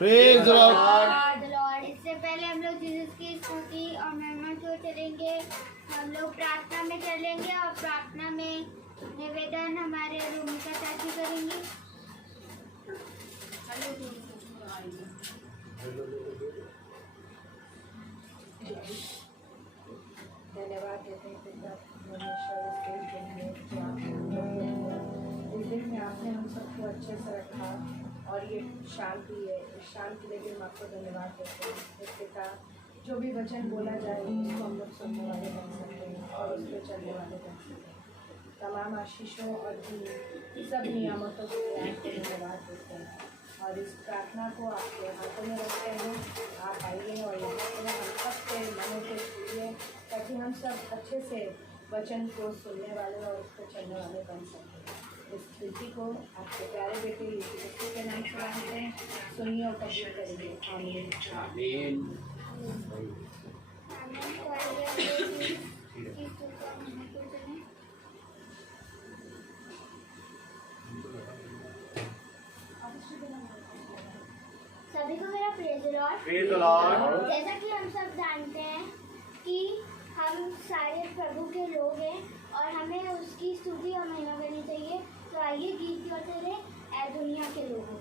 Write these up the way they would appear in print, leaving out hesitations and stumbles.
Praise the Lord. Lord. इससे पहले हम लोग जीसस की स्तुति और महिमा को चलेंगे। हम लोग प्रार्थना में चलेंगे और प्रार्थना में निवेदन हमारे रूमिका चाची करेंगी। धन्यवाद देते हैं पिता परमेश्वर इस दिन में आपने हम सबको अच्छे से रखा और ये शांति है, इस शांति के लिए भी हम आपको धन्यवाद देते हैं। इस पिता जो भी वचन बोला जाए उसको हम लोग सुनने वाले बन सकते हैं और उस पर चलने वाले बन सकते हैं। तमाम आशीषों और सब नियामतों के लिए आपको धन्यवाद देते हैं और इस प्रार्थना को आपके हाथों में रखते हैं। आप आइए और यहाँ पर हम सबके मनों को छूइए ताकि हम सब अच्छे से वचन को सुनने वाले और उस पर चलने वाले बन सकें। इस स्तुति को आपके प्यारे बेटे यीशु मसीह के नाम से मांगते हैं, सुनिए और कबूल करिए। आमीन। सभी को मेरा praise the Lord. Praise the Lord. जैसा कि हम सब जानते हैं कि हम सारे प्रभु के लोग हैं और हमें उसकी स्तुति और महिमा करनी चाहिए। तो आइए गीत गाते रहे ऐ दुनिया के लोगों।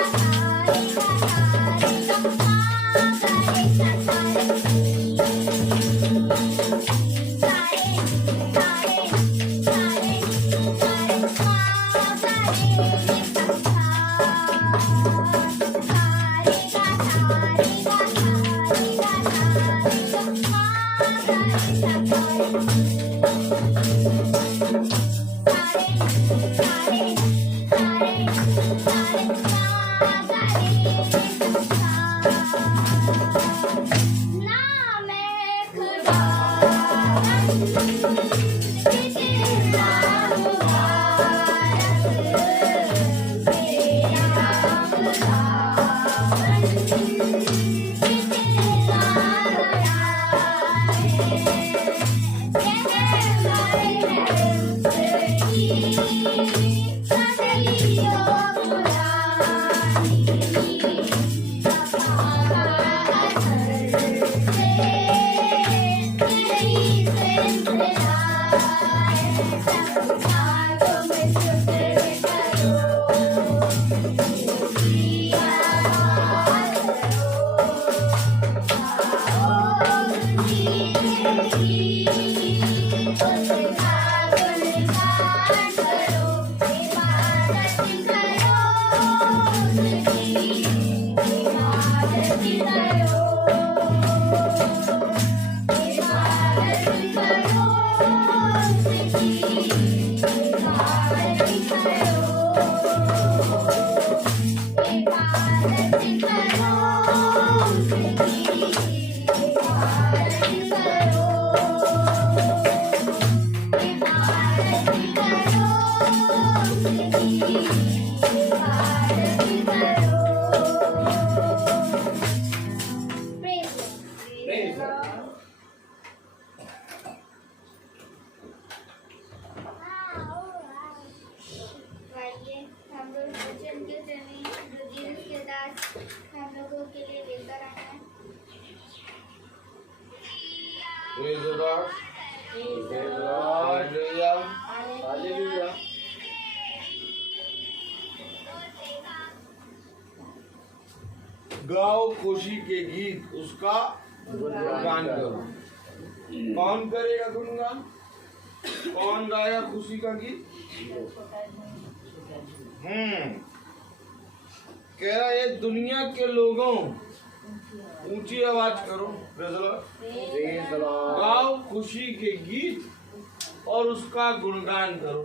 गा Praise the Lord. Praise the Lord. Hallelujah. Hallelujah. गाओ खुशी के गीत, उसका गुणगान करो। कौन करेगा गुणगान? कौन गाया खुशी का गीत? कह रहा है दुनिया के लोगों, ऊंची आवाज करो, गाओ खुशी के गीत और उसका गुणगान करो।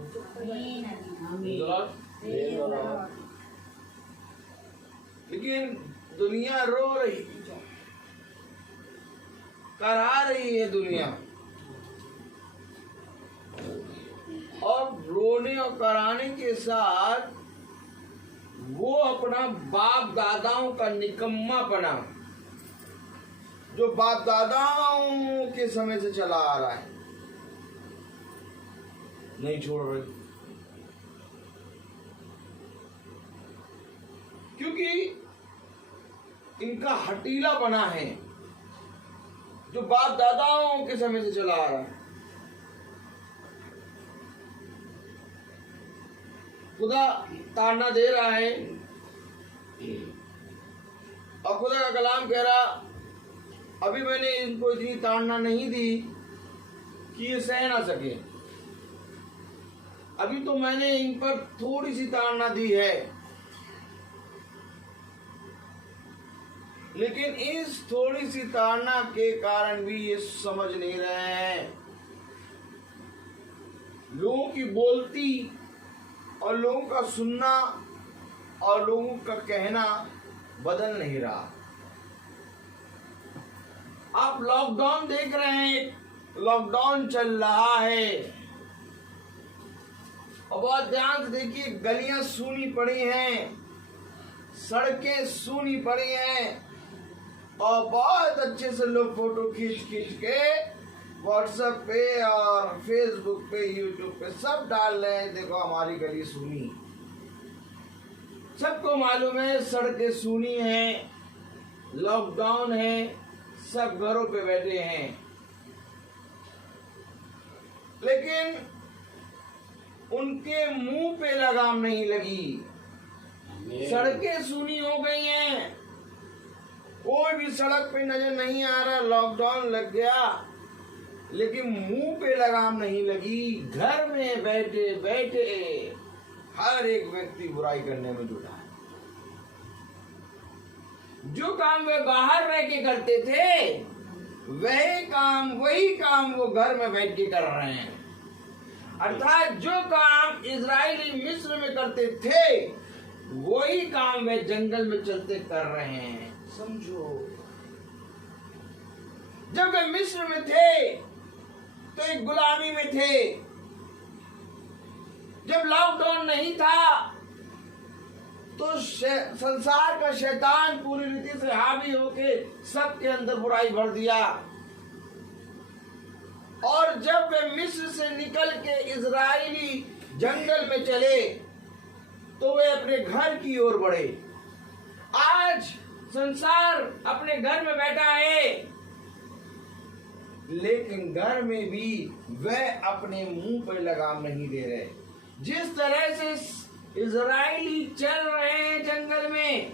लेकिन दुनिया रो रही, करा रही है दुनिया, और रोने और कराने के साथ वो अपना बाप दादाओं का निकम्मापना, जो बाप दादाओं के समय से चला आ रहा है, नहीं छोड़ रही। क्योंकि इनका हटीला बना है, जो बाप दादाओं के समय से चला आ रहा है। खुदा ताड़ना दे रहा है और खुदा का कलाम कह रहा, अभी मैंने इनको इतनी ताड़ना नहीं दी कि ये सह ना सके, अभी तो मैंने इन पर थोड़ी सी ताड़ना दी है, लेकिन इस थोड़ी सी ताड़ना के कारण भी ये समझ नहीं रहे हैं। लोगों की बोलती और लोगों का सुनना और लोगों का कहना बदल नहीं रहा। आप लॉकडाउन देख रहे हैं, लॉकडाउन चल रहा है, और बहुत ध्यान से देखिए, गलियां सूनी पड़ी हैं, सड़कें सूनी पड़ी हैं, और बहुत अच्छे से लोग फोटो खींच के व्हाट्सएप पे और फेसबुक पे, यूट्यूब पे सब डाल रहे हैं, देखो हमारी गली सूनी। सबको मालूम है सड़कें सूनी हैं, लॉकडाउन है, सब घरों पे बैठे हैं, लेकिन उनके मुंह पे लगाम नहीं लगी। सड़कें सूनी हो गई हैं, कोई भी सड़क पे नजर नहीं आ रहा, लॉकडाउन लग गया, लेकिन मुंह पे लगाम नहीं लगी। घर में बैठे बैठे हर एक व्यक्ति बुराई करने में जुटा है। जो काम वे बाहर रह के करते थे वही काम वो घर में बैठ के कर रहे हैं। अर्थात जो काम इजरायली मिस्र में करते थे वही काम वे जंगल में चलते कर रहे हैं। समझो, जब वे मिस्र में थे तो एक गुलामी में थे। जब लॉकडाउन नहीं था तो संसार का शैतान पूरी रीति से हावी होके सबके अंदर बुराई भर दिया। और जब वे मिस्र से निकल के इजरायली जंगल में चले तो वे अपने घर की ओर बढ़े। आज संसार अपने घर में बैठा है, लेकिन घर में भी वे अपने मुंह पर लगाम नहीं दे रहे। जिस तरह से इजरायली चल रहे हैं जंगल में,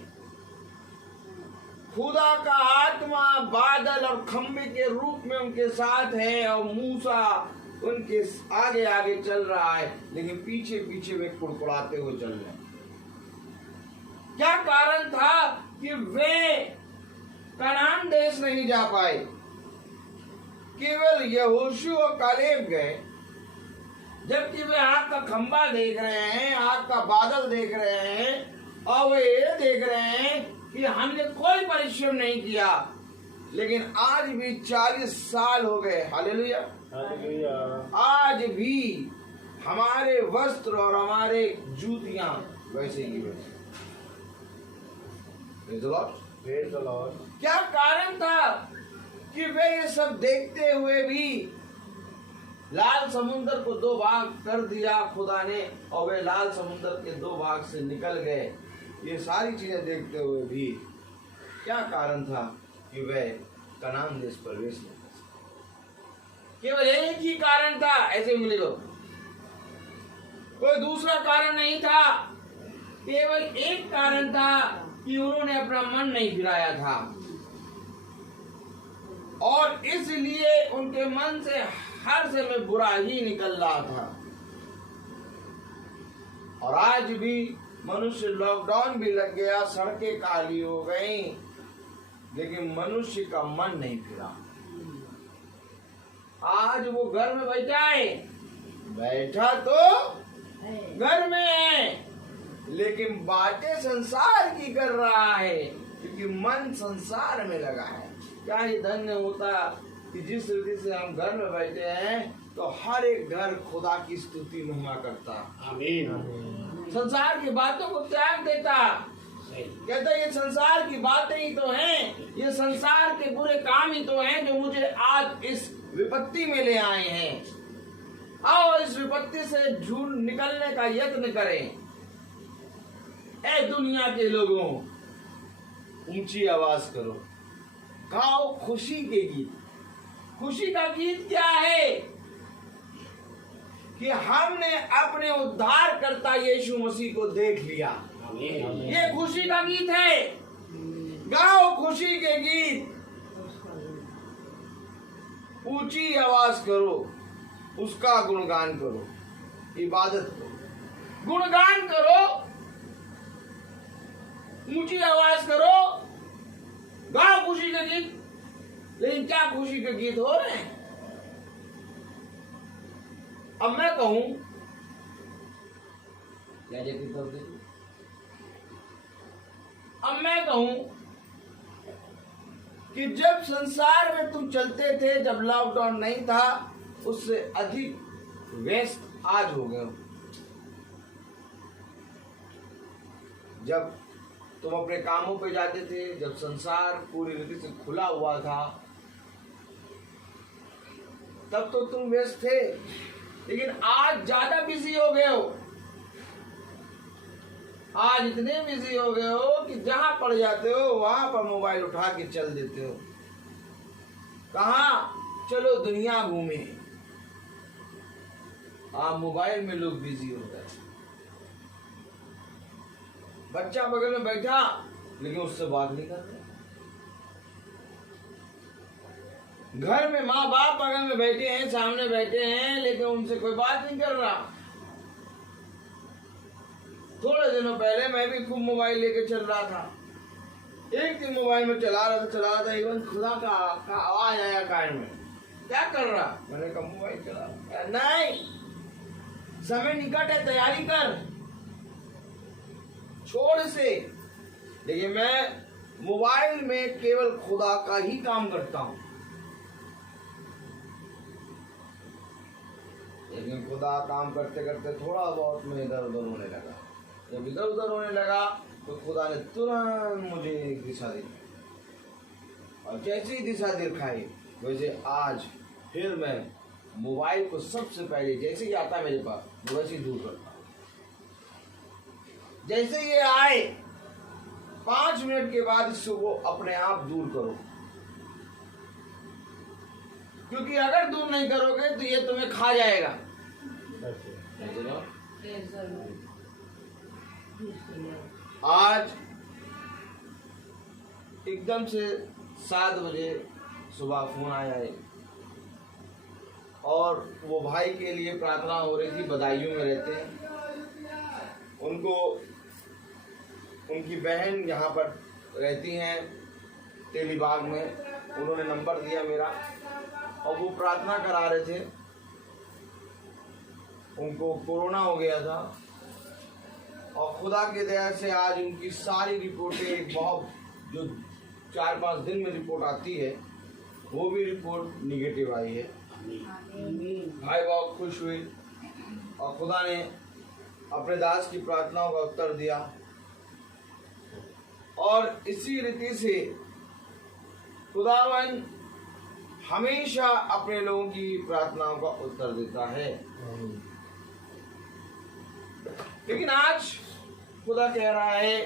खुदा का आत्मा बादल और खंबे के रूप में उनके साथ है और मूसा उनके आगे आगे चल रहा है, लेकिन पीछे पीछे वे कुड़कुड़ाते हुए चल रहे हैं। क्या कारण था कि वे कनान देश नहीं जा पाए? केवल यहोशू और कालेब गए, जबकि वे आग का खंबा देख रहे हैं, आग का बादल देख रहे हैं और वे ये देख रहे हैं कि हमने कोई परिश्रम नहीं किया। लेकिन आज भी 40 साल हो गए, हालेलुया, आज भी हमारे वस्त्र और हमारे जूतियां वैसे ही वैसे। क्या कारण था कि वे ये सब देखते हुए भी लाल समुद्र को 2 भाग कर दिया खुदा ने, और वे लाल समुद्र के 2 भाग से निकल गए। ये सारी चीजें देखते हुए भी क्या कारण था कि वे कनान देश प्रवेश नहीं कर सके? केवल एक ही कारण था, ऐसे मिले लोग, कोई दूसरा कारण नहीं था। केवल एक कारण था कि उन्होंने अपना मन नहीं फिराया था, और इसलिए उनके मन से हर समय बुरा ही निकल रहा था। और आज भी मनुष्य, लॉकडाउन भी लग गया, सड़कें काली हो गई, लेकिन मनुष्य का मन नहीं फिरा। आज वो घर में बैठा है, बैठा तो घर में है, लेकिन बातें संसार की कर रहा है, क्योंकि मन संसार में लगा है। क्या ही धन्य होता कि जिस रीति से हम घर में बैठे हैं तो हर एक घर खुदा की स्तुति महिमा करता, आमीन, संसार की बातों को त्याग देता। कहता ये संसार की बातें ही तो हैं, ये संसार के बुरे काम ही तो हैं जो मुझे आज इस विपत्ति में ले आए हैं। आओ इस विपत्ति से झूठ निकलने का यत्न करें। ए दुनिया के लोगों, ऊंची आवाज करो, गाओ खुशी के गीत। खुशी का गीत क्या है? कि हमने अपने उद्धारकर्ता यीशु मसीह को देख लिया। ये खुशी का गीत है। गाओ खुशी के गीत, ऊंची आवाज करो, उसका गुणगान करो, इबादत करो, गुणगान करो, ऊंची आवाज करो, गाओ खुशी के गीत। लेकिन क्या खुशी के गीत हो रहे हैं? अब मैं कहूं, अब मैं कहूं कि जब संसार में तुम चलते थे, जब लॉकडाउन नहीं था, उससे अधिक व्यस्त आज हो गए हो। जब तुम अपने कामों पे जाते थे, जब संसार पूरी रीति से खुला हुआ था, तब तो तुम व्यस्त थे, लेकिन आज ज्यादा बिजी हो गए हो। आज इतने बिजी हो गए हो कि जहां पड़ जाते हो वहां पर मोबाइल उठा के चल देते हो। कहां? चलो दुनिया घूमे। आप मोबाइल में लोग बिजी हो गए। बच्चा बगल में बैठा लेकिन उससे बात नहीं कर रहे। घर में माँ बाप बगल में बैठे हैं, सामने बैठे हैं, लेकिन उनसे कोई बात नहीं कर रहा। थोड़े दिनों पहले मैं भी खूब मोबाइल लेके चल रहा था, एक दिन मोबाइल में चला रहा था एकदम खुदा का आवाज आया कान में, क्या कर रहा? मैंने कहा मोबाइल चला रहा। नहीं, समय निकट है, तैयारी कर, छोड़ से। देखिए मैं मोबाइल में केवल खुदा का ही काम करता हूं, लेकिन खुदा काम करते करते थोड़ा बहुत मैं इधर उधर होने लगा। जब इधर उधर होने लगा तो खुदा ने तुरंत मुझे एक दिशा दिखाई, और जैसे ही दिशा दिखाई वैसे आज फिर मैं मोबाइल को सबसे पहले जैसे ही आता मेरे पास वैसे ही दूर करता हूँ। जैसे ये आए 5 मिनट के बाद इसको वो अपने आप दूर करो, क्योंकि अगर दूर नहीं करोगे तो ये तुम्हें खा जाएगा। आज एकदम से 7 बजे सुबह फोन आया है और वो भाई के लिए प्रार्थना हो रही थी, बदायूं में रहते हैं। उनको उनकी बहन यहाँ पर रहती हैं तेलीबाग में, उन्होंने नंबर दिया मेरा और वो प्रार्थना करा रहे थे। उनको कोरोना हो गया था और खुदा की दया से आज उनकी सारी रिपोर्टें बहुत जो 4-5 दिन में रिपोर्ट आती है वो भी रिपोर्ट निगेटिव आई है। भाई बहुत खुश हुए और खुदा ने अपने दास की प्रार्थनाओं का उत्तर दिया, और इसी रीति से खुदावन हमेशा अपने लोगों की प्रार्थनाओं का उत्तर देता है। लेकिन आज खुदा कह रहा है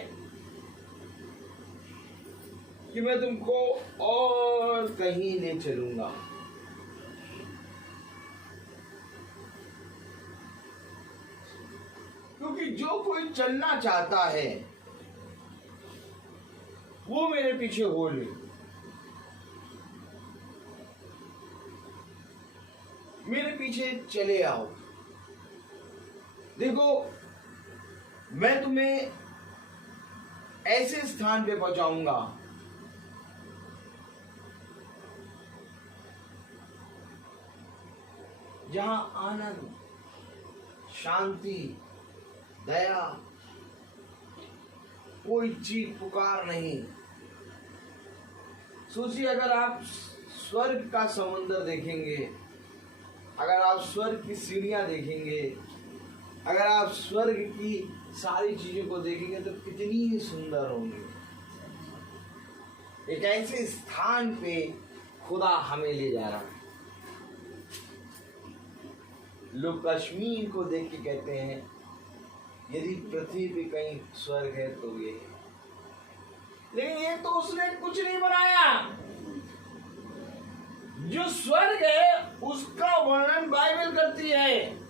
कि मैं तुमको और कहीं ले चलूंगा। क्योंकि जो कोई चलना चाहता है वो मेरे पीछे हो ले। मेरे पीछे चले आओ। देखो मैं तुम्हें ऐसे स्थान पे पहुंचाऊंगा जहां आनंद, शांति, दया, कोई चीख पुकार नहीं। सोचिए अगर आप स्वर्ग का समुद्र देखेंगे, अगर आप स्वर्ग की सीढ़ियां देखेंगे, अगर आप स्वर्ग की सारी चीजों को देखेंगे तो कितनी सुंदर होंगी। एक ऐसे स्थान पे खुदा हमें ले जा रहा है। लोग कश्मीर को देख के कहते हैं यदि पृथ्वी पे कहीं स्वर्ग है तो ये है, लेकिन ये तो उसने कुछ नहीं बनाया। जो स्वर्ग है उसका वर्णन बाइबल करती है।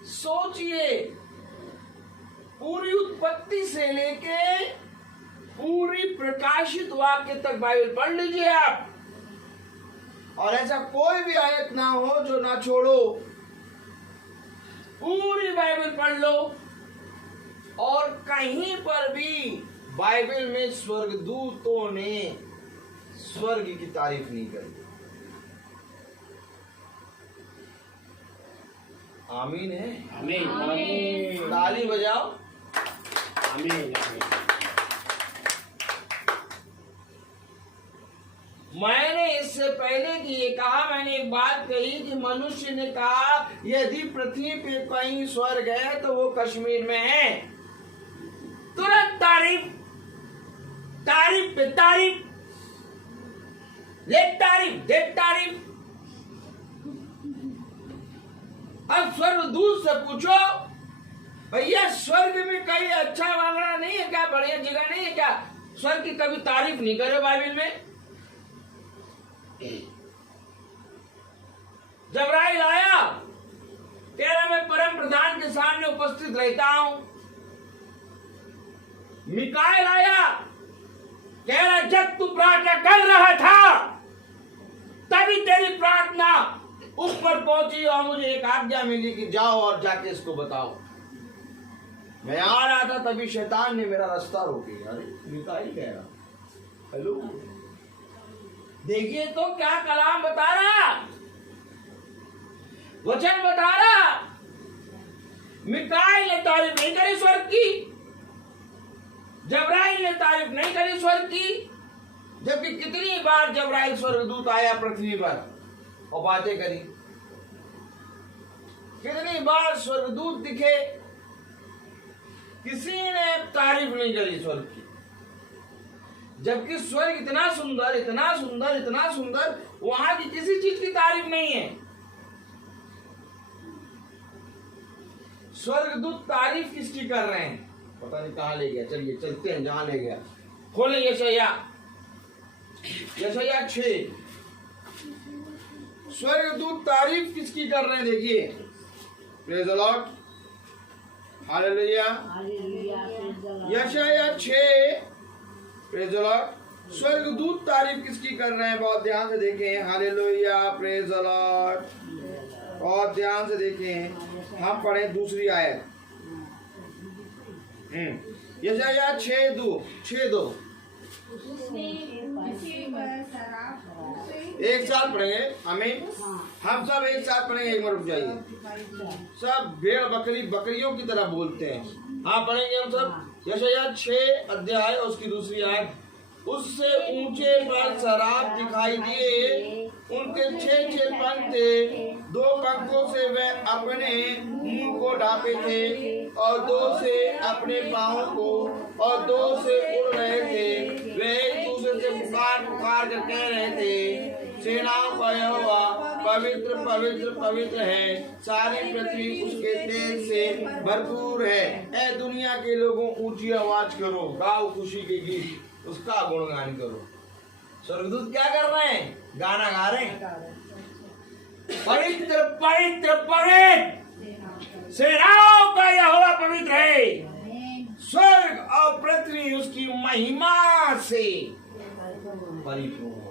सोचिए पूरी उत्पत्ति से लेके पूरी प्रकाशित वाक्य तक बाइबल पढ़ लीजिए आप, और ऐसा कोई भी आयत ना हो जो ना छोड़ो। पूरी बाइबल पढ़ लो और कहीं पर भी बाइबल में स्वर्गदूतों ने स्वर्ग की तारीफ नहीं करी। आमीन है। आमीन आमीन। ताली बजाओ। आमीन आमीन। मैंने इससे पहले कि ये कहा, मैंने एक बात कही कि मनुष्य ने कहा यदि पृथ्वी पे कहीं स्वर्ग है तो वो कश्मीर में है। तुरंत तारीफ, तारीफ पे तारीफ, लेट तारीफ, देख तारीफ। अब स्वर्गदूत से पूछो भैया स्वर्ग में कहीं अच्छा वाला नहीं है क्या, बढ़िया जगह नहीं है क्या? स्वर्ग की कभी तारीफ नहीं करे बाइबल में। जबराइल आया, तेरा मैं परम प्रधान के सामने उपस्थित रहता हूं। मिकाएल आया, कह रहा जब तू प्रार्थना कर रहा था तभी तेरी प्रार्थना ऊपर पहुंची और मुझे एक आज्ञा मिली कि जाओ और जाके इसको बताओ। मैं आ रहा था तभी शैतान ने मेरा रास्ता रोक दिया। अरे मिकाईल कह रहा, हेलो, देखिए तो क्या कलाम बता रहा, वचन बता रहा। मिकाईल ने तारीफ नहीं करी स्वर्ग की, जबराइल ने तारीफ नहीं करी स्वर्ग की, जबकि कितनी बार जबराइल स्वर्गदूत आया पृथ्वी पर और बातें करी। कितनी बार स्वर्गदूत दिखे, किसी ने तारीफ नहीं करी स्वर्ग की। जबकि स्वर्ग इतना सुंदर, इतना सुंदर, इतना सुंदर, वहां की किसी चीज की तारीफ नहीं है। स्वर्गदूत तारीफ किसकी कर रहे हैं? पता नहीं कहां ले गया। चलिए चलते हैं जहां ले गया। खोले यशायाह 6। स्वर्गदूत तारीफ किसकी कर रहे हैं? देखिए, प्रेज द लॉर्ड, हालेलुया। यशायाह 6, प्रेज द लॉर्ड। स्वर्गदूत तारीफ किसकी कर रहे हैं? बहुत ध्यान से देखें। Hallelujah, praise the Lord. बहुत ध्यान से देखें। हम पढ़े दूसरी आयत, यशायाह 6:2। एक साथ पढ़ेंगे, आमीन। हम सब एक साथ पढ़ेंगे। एक मिनट रुक जाइए। सब भेड़ बकरी बकरियों की तरह बोलते हैं। हाँ, पढ़ेंगे हम सब। यशायाह 6 अध्याय और उसकी दूसरी आयत। उससे ऊंचे पर शराब दिखाई दिए, उनके 6 पंख थे, 2 पंखों से वे अपने मुंह को ढांपे थे, और 2 से अपने पांवों को, और 2 से उड़ रहे थे। वे एक दूसरे से पुकार पुकार कर कह रहे थे, सेनाओं का यहोवा पवित्र पवित्र पवित्र है, सारी पृथ्वी उसके तेज से भरपूर है। ऐ दुनिया के लोगों, ऊंची आवाज करो, गाओ खुशी के गीत, उसका गुणगान करो। स्वर्गदूत क्या कर रहे हैं? गाना गा रहे हैं। पवित्र पवित्र पवित्र सेनाओं का यहोवा पवित्र है, स्वर्ग और पृथ्वी उसकी महिमा से परिपूर्ण।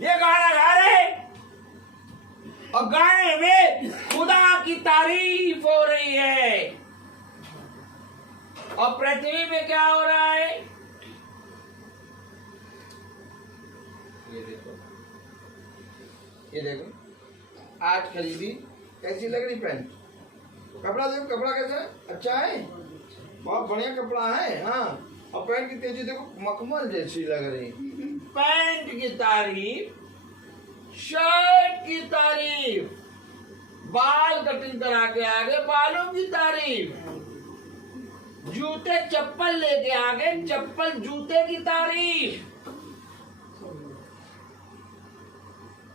ये गाना गा रहे, और गाने में खुदा की तारीफ हो रही है। और पृथ्वी में क्या हो रहा है? ये देखो, आज खरीदी, कैसी लग रही पैंट? कपड़ा देखो, कपड़ा कैसा है? अच्छा है, बहुत बढ़िया कपड़ा है। हाँ, और पैंट की तेजी देखो, मखमल जैसी लग रही। पैंट की तारीफ, शर्ट की तारीफ, बाल कटिंग करा के आगे बालों की तारीफ, जूते चप्पल लेके आगे चप्पल जूते की तारीफ,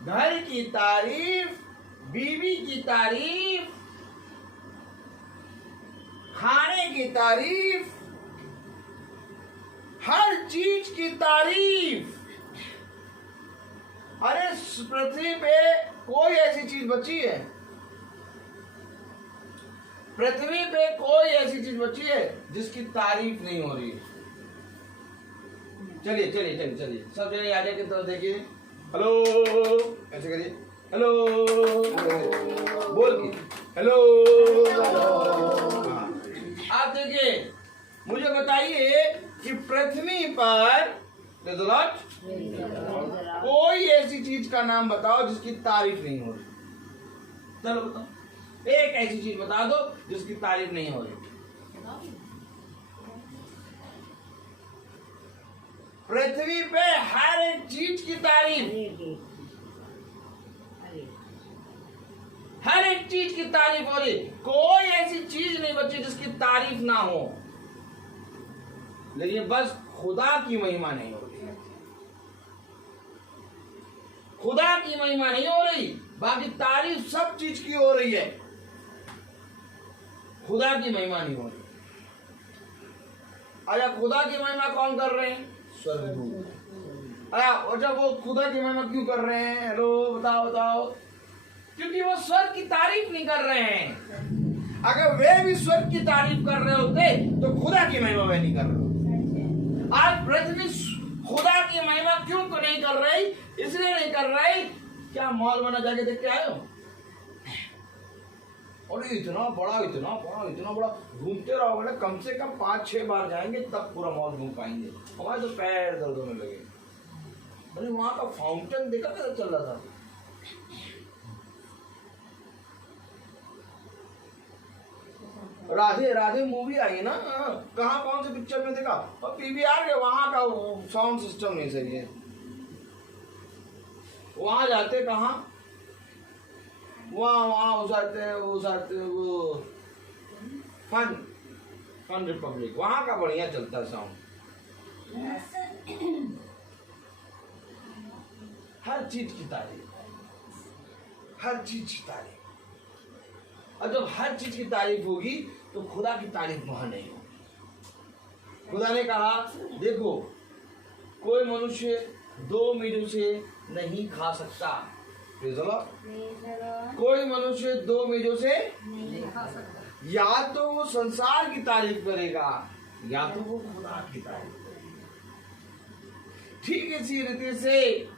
घर की तारीफ, बीवी की तारीफ, खाने की तारीफ, हर चीज की तारीफ। अरे पृथ्वी पे कोई ऐसी चीज बची है? पृथ्वी पे कोई ऐसी चीज बची है जिसकी तारीफ नहीं हो रही है? चलिए चलिए चलिए चलिए, सब जगह आगे की तरफ देखिए। हेलो, ऐसे करिए, हेलो, बोल के हेलो। आप देखिए, मुझे बताइए कि पृथ्वी पर कोई ऐसी चीज का नाम बताओ जिसकी तारीफ नहीं हो रही। चलो बताओ, एक ऐसी चीज बता दो जिसकी तारीफ नहीं हो रही। पृथ्वी पे हर एक चीज की तारीफ, हर एक चीज की तारीफ हो रही। कोई ऐसी चीज नहीं बची जिसकी तारीफ ना हो, लेकिन बस खुदा की महिमा नहीं हो रही। खुदा की महिमा नहीं हो रही, बाकी तारीफ सब चीज की हो रही है, खुदा की महिमा नहीं हो रही। अच्छा, खुदा की महिमा कौन कर रहे हैं? स्वर्गदूत। अच्छा, वो खुदा की महिमा क्यों कर रहे हैं? हेलो, बताओ बताओ। क्योंकि वो स्वर्ग की तारीफ नहीं कर रहे हैं। अगर वे भी स्वर्ग की तारीफ कर रहे होते तो खुदा की महिमा वे नहीं कर रहे। आज पृथ्वी खुदा की महिमा क्यों नहीं कर रही? इसलिए नहीं कर रही क्या मॉल बना, जाके देख के आए हो? और इतना बड़ा घूमते रहोगे ना, कम से कम 5-6 बार जाएंगे तब पूरा मॉल घूम पाएंगे। हमारे तो पैर दर्द होने लगे। अरे वहां का फाउंटेन देखा कैसा चल रहा था। राधे राधे मूवी आई है ना, कहाँ कौन से पिक्चर में देखा? और पीवीआर के वहां का साउंड सिस्टम नहीं सही है। वहां जाते कहाँ, वहाँ उसाते वो फन रिपब्लिक, वहां का बढ़िया चलता है साउंड। हर चीज की तारीफ, हर चीज की तारीफ। और जब हर चीज की तारीफ होगी तो खुदा की तारीफ वहां नहीं होगी। खुदा ने कहा देखो, कोई मनुष्य 2 मीलों से नहीं खा सकता। कोई मनुष्य 2 मीलों से नहीं खा सकता। या तो वो संसार की तारीफ करेगा या तो वो खुदा की तारीफ करेगा। ठीक इसी रीति से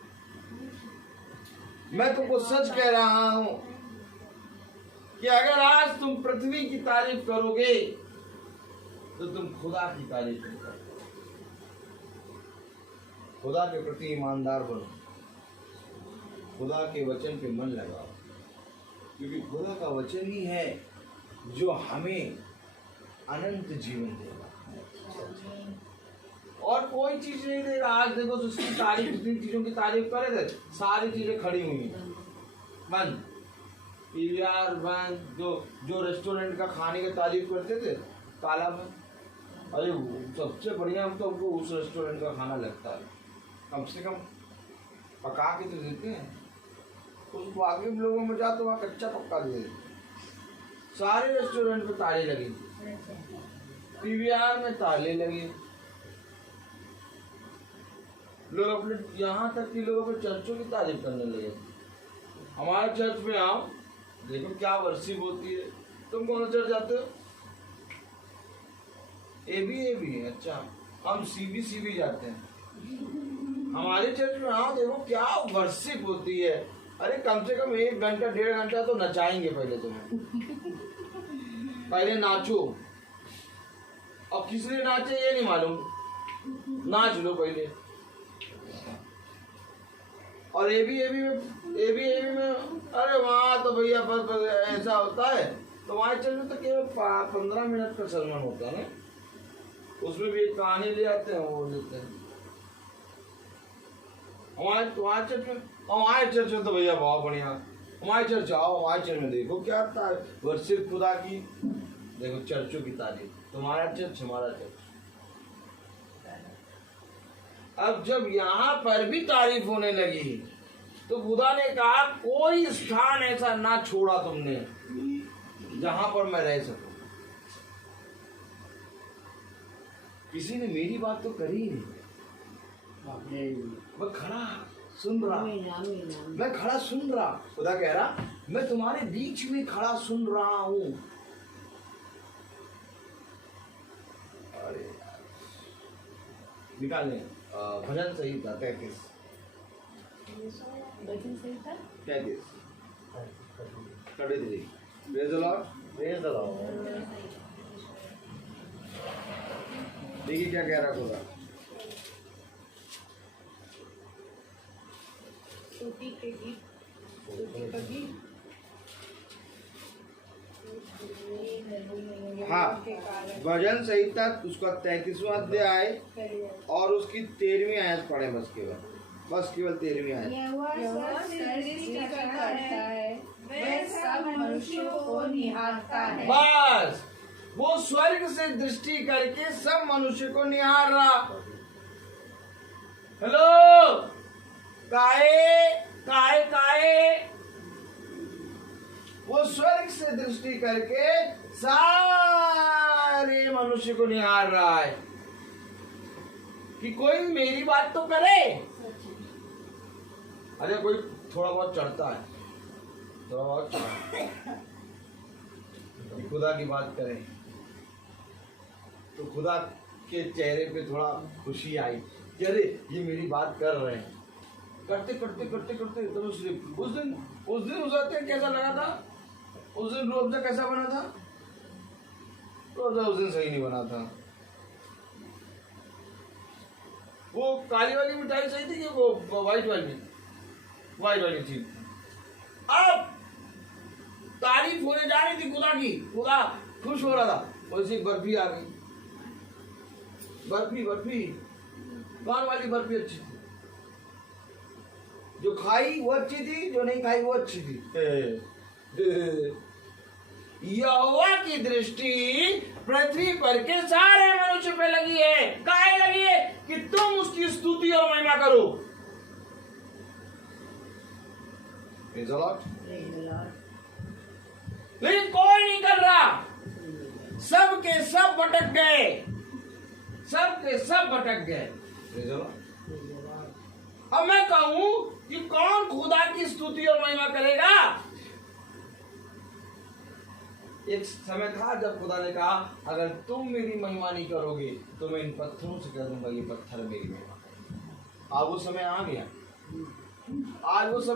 मैं तुमको सच कह रहा हूं कि अगर आज तुम पृथ्वी की तारीफ करोगे तो तुम खुदा की तारीफ नहीं करोगे। खुदा के प्रति ईमानदार बनो, खुदा के वचन पे मन लगाओ, क्योंकि खुदा का वचन ही है जो हमें अनंत जीवन देगा और कोई चीज नहीं देगा। आज देखो जिसकी तारीफ, जितनी चीजों की तारीफ करे थे सारी चीजें खड़ी हुई हैं, बंद। पीवीआर बंद। जो रेस्टोरेंट का खाने की तारीफ करते थे ताला बंद। अरे सबसे बढ़िया हम तो हमको उस रेस्टोरेंट का खाना लगता है, कम से कम पका के तो देते हैं। उस बाकी लोगों में जा तो वहाँ कच्चा पक्का दे देते। सारे रेस्टोरेंट पे ताले लगे, पीवीआर में ताले लगे। लोग अपने यहाँ तक कि लोग अपने चर्चों की तारीफ करने लगे। हमारे चर्च में आओ, देखो क्या वर्शिप होती है। तुम कौन सा चर्च जाते हो? एबी। अच्छा, हम सीबी जाते हैं। हमारे चर्च में आओ, देखो क्या वर्शिप होती है। अरे कम से कम 1 घंटा 1.5 घंटा तो नचाएंगे पहले तुम्हें। पहले नाचो, और किस लिए नाचे ये नहीं मालूम, नाच लो पहले। और एबी में अरे वहाँ तो भैया बस ऐसा होता है। तो वहाँ चल में तो केवल 15 मिनट का सरमन होता है ना, उसमें भी एक कहानी ले आते हैं, वो देते हैं। हमारे चर्च में तो भैया बहुत बढ़िया। हमारे चर्च आओ, हमारे चर्च में देखो क्या आता है, वर्शिप खुदा की। देखो चर्चों की तारीफ, तुम्हारा चर्च हमारा चर्च। अब जब यहाँ पर भी तारीफ होने लगी तो खुदा ने कहा कोई स्थान ऐसा ना छोड़ा तुमने जहां पर मैं रह सकूं। किसी ने मेरी बात तो करी ही नहीं। मैं खड़ा सुन रहा। खुदा कह रहा मैं तुम्हारे बीच में खड़ा सुन रहा हूं। अरे निकाल लें भजन संहिता 33। देखिए क्या कह रहा खुदा। हाँ, भजन संहिता उसका 33वां अध्याय और उसकी 13वीं आयत पढ़े बस केवल 13वीं आयत। वह सब मनुष्यों को निहारता है। बस वो स्वर्ग से दृष्टि करके सब मनुष्य को निहार रहा। हेलो, काहे वो स्वर्ग से दृष्टि करके सारे मनुष्य को निहार रहा है कि कोई मेरी बात तो करे। अरे कोई थोड़ा बहुत चढ़ता है, खुदा की बात करें तो खुदा के चेहरे पे थोड़ा खुशी आई कि अरे ये मेरी बात कर रहे हैं। करते करते करते करते एकदम स्लिप। उस दिन उस दिन कैसा लगा था? उस दिन रूअफ़ज़ा कैसा बना था? रूअफ़ज़ा उस दिन सही नहीं बना था। वो काली वाली मिठाई सही थी कि वो व्हाइट वाली थी। अब तारीफ होने जा रही थी खुदा की, खुदा खुश हो रहा था। वैसे बर्फी आ गई। बर्फी कौन वाली बर्फी अच्छी थी? जो खाई वो अच्छी थी, जो नहीं खाई वो अच्छी थी। यहोवा की दृष्टि पृथ्वी पर के सारे मनुष्य पे लगी है। काहे लगी है? कि तुम उसकी स्तुति और महिमा करो। Praise the Lord. लेकिन कोई नहीं कर रहा। सब के सब भटक गए। Praise the Lord. अब मैं कहूं कि कौन खुदा की स्तुति और महिमा करेगा? एक समय था जब खुदा ने कहा, अगर तुम मेरी महिमा नहीं करोगे तो मैं इन पत्थरों से कह दूंगा ये पत्थर मेरी महिमा करें। आज वो समय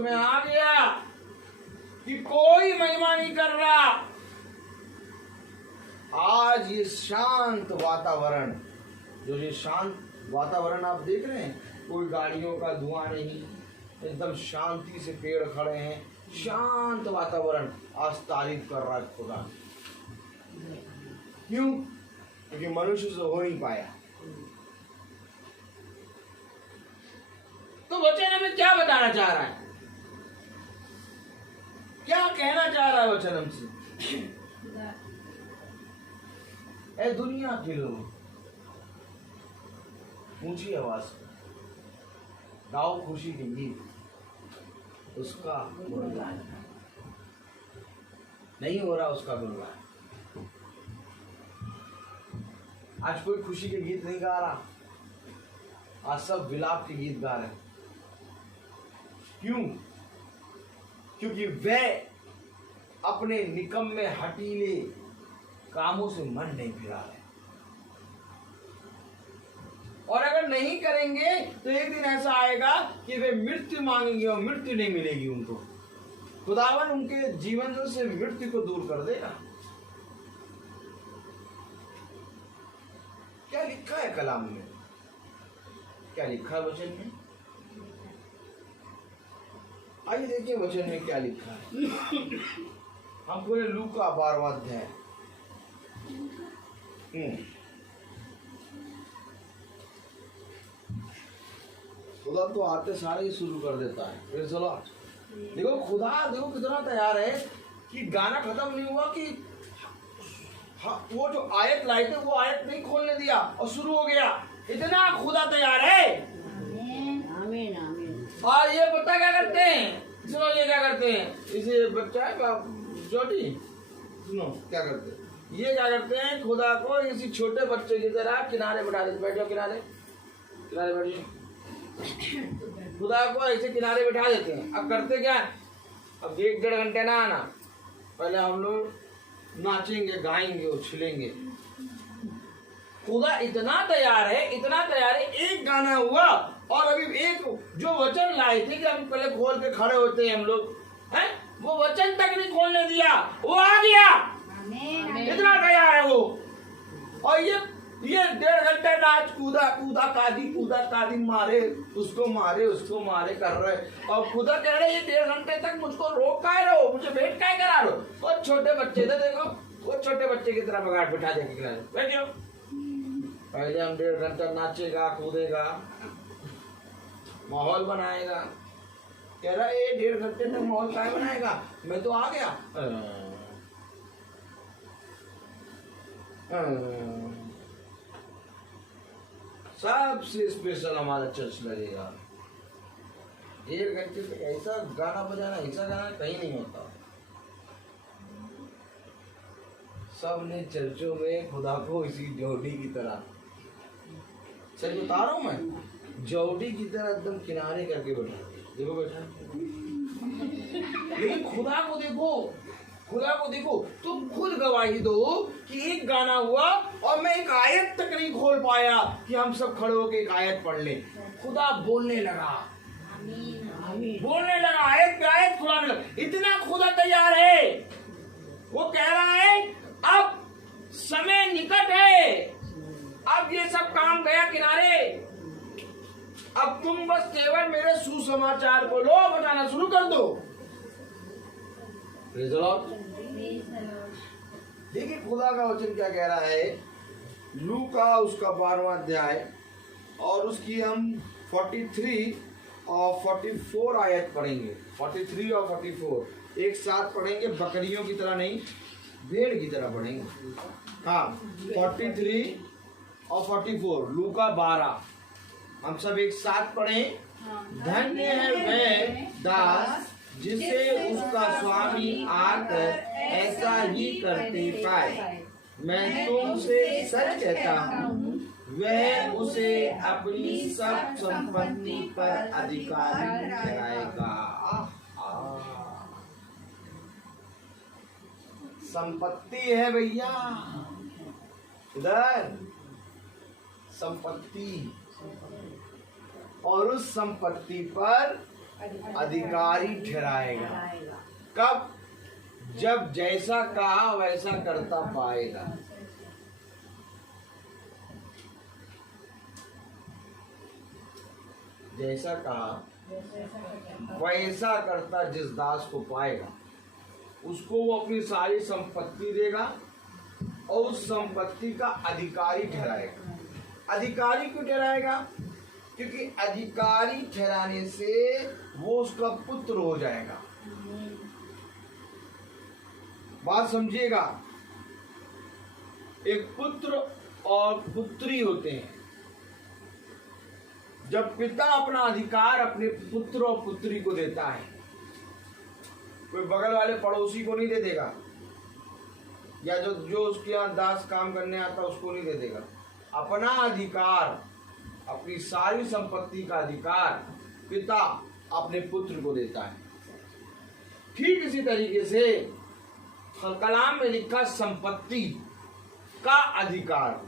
आ गया कि कोई महिमा नहीं कर रहा। आज ये शांत वातावरण, जो ये शांत वातावरण आप देख रहे हैं, कोई गाड़ियों का धुआं नहीं, एकदम शांति से पेड़ खड़े हैं, शांत वातावरण। आज तारीफ कर रहा है खुदा। क्यों? क्योंकि मनुष्य से हो नहीं पाया। तो वचन हमें क्या बताना चाह रहा है? क्या कहना चाह रहा है वचन हमसे? ए दुनिया के लोग, ऊंची आवाज गाओ खुशी के गीत, उसका गुणगान नहीं हो रहा, उसका गुणगान। आज कोई खुशी के गीत नहीं गा रहा, आज सब विलाप के गीत गा रहे हैं। क्यों? क्योंकि वे अपने निकम्मे हटीले कामों से मन नहीं फिरा रहे। और अगर नहीं करेंगे तो एक दिन ऐसा आएगा कि वे मृत्यु मांगेंगे और मृत्यु नहीं मिलेगी उनको। खुदावन उनके जीवन से मृत्यु को दूर कर देगा। क्या लिखा है कलाम में? क्या लिखा है वचन में? आइए देखिए वचन में क्या लिखा है। हम पूरे लूका 12वां अध्याय। खुदा तो आते सारे ही शुरू कर देता है। Praise the Lord. देखो खुदा देखो कितना तैयार है कि गाना खत्म नहीं हुआ कि वो जो आयत लाए थे वो आयत नहीं खोलने दिया और शुरू हो गया। इतना खुदा तैयार है। आमीन आमीन। और ये बच्चा क्या करते हैं? सुनो ये क्या करते हैं? इसे बच्चा है छोटी, सुनो क्या करते हैं? ये क्या करते हैं? खुदा को इसी छोटे बच्चे की तरह किनारे बैठा देते। बैठो किनारे बैठिए। खुदा को ऐसे किनारे बैठा देते हैं। अब करते क्या? अब 1-1.5 घंटे ना आना, पहले हम लोग नाचेंगे, गाएंगे, उछलेंगे। खुदा इतना तैयार है। एक गाना हुआ और अभी एक जो वचन लाए थे कि हम पहले खोल के खड़े होते हैं हम लोग, हैं? वो वचन तक नहीं खोलने दिया, वो आ गया। इतना तैयार है वो। और ये 1.5 घंटे नाच कूदा कादी मारे उसको मारे कर रहे। और खुदा कह रहे ये 1.5 घंटे तक मुझको रोक काहे रहो, मुझे वेट काहे करा रहो। वो छोटे बच्चे थे, देखो वो छोटे बच्चे की तरह बगाड़ बिठा दे के बैठो। पहले हम 1.5 घंटा नाचेगा, कूदेगा, माहौल बनाएगा। कह रहा ये 1.5 घंटे तक माहौल काहे बनाएगा, मैं तो आ गया। सबसे स्पेशल हमारा चर्च लगेगा। 1.5 घंटे तक ऐसा गाना बजाना, ऐसा गाना कहीं नहीं होता। सब ने चर्चों में खुदा को इसी जोड़ी की तरह, सच बता रहा हूं मैं, जोड़ी की तरह एकदम किनारे करके बैठा। देखो बैठा। लेकिन खुदा को देखो तुम खुद गवाही दो कि एक गाना हुआ और मैं एक आयत तक नहीं खोल पाया कि हम सब खड़े होकर एक आयत पढ़ ले। खुदा बोलने लगा। बोलने लगा, आयत पे आयत खुलाने लगा, इतना खुदा तैयार है। वो कह रहा है अब समय निकट है, अब ये सब काम गया किनारे, अब तुम बस केवल मेरे सुसमाचार को लो, बताना शुरू कर दो। Praise the Lord। देखिए खुदा का वचन क्या कह रहा है, लूका उसका 12वां अध्याय और उसकी हम 43 और 44 आयत पढ़ेंगे। 43 और 44 एक साथ पढ़ेंगे, बकरियों की तरह नहीं, भेड़ की तरह पढ़ेंगे। हाँ, 43 और 44 लूका 12 हम सब एक साथ पढ़ें। धन्य है वह दास जिसे उसका स्वामी आकर ऐसा ही करते पाए। मैं तुमसे सच कहता हूँ, वह उसे अपनी सब संपत्ति पर अधिकारी ठहराएगा। संपत्ति है भैया, इधर संपत्ति, और उस संपत्ति पर अधिकारी ठहराएगा। कब? जब जैसा कहा वैसा करता पाएगा। जैसा कहा वैसा करता जिस दास को पाएगा, उसको वो अपनी सारी संपत्ति देगा और उस संपत्ति का अधिकारी ठहराएगा। अधिकारी क्यों ठहराएगा? क्योंकि अधिकारी ठहराने से वो उसका पुत्र हो जाएगा। बात समझिएगा, एक पुत्र और पुत्री होते हैं। जब पिता अपना अधिकार अपने पुत्र और पुत्री को देता है, कोई बगल वाले पड़ोसी को नहीं दे देगा, या जो उसके यहाँ दास काम करने आता उसको नहीं दे देगा। अपना अधिकार, अपनी सारी संपत्ति का अधिकार पिता अपने पुत्र को देता है। ठीक इसी तरीके से कलाम में लिखा संपत्ति का अधिकार,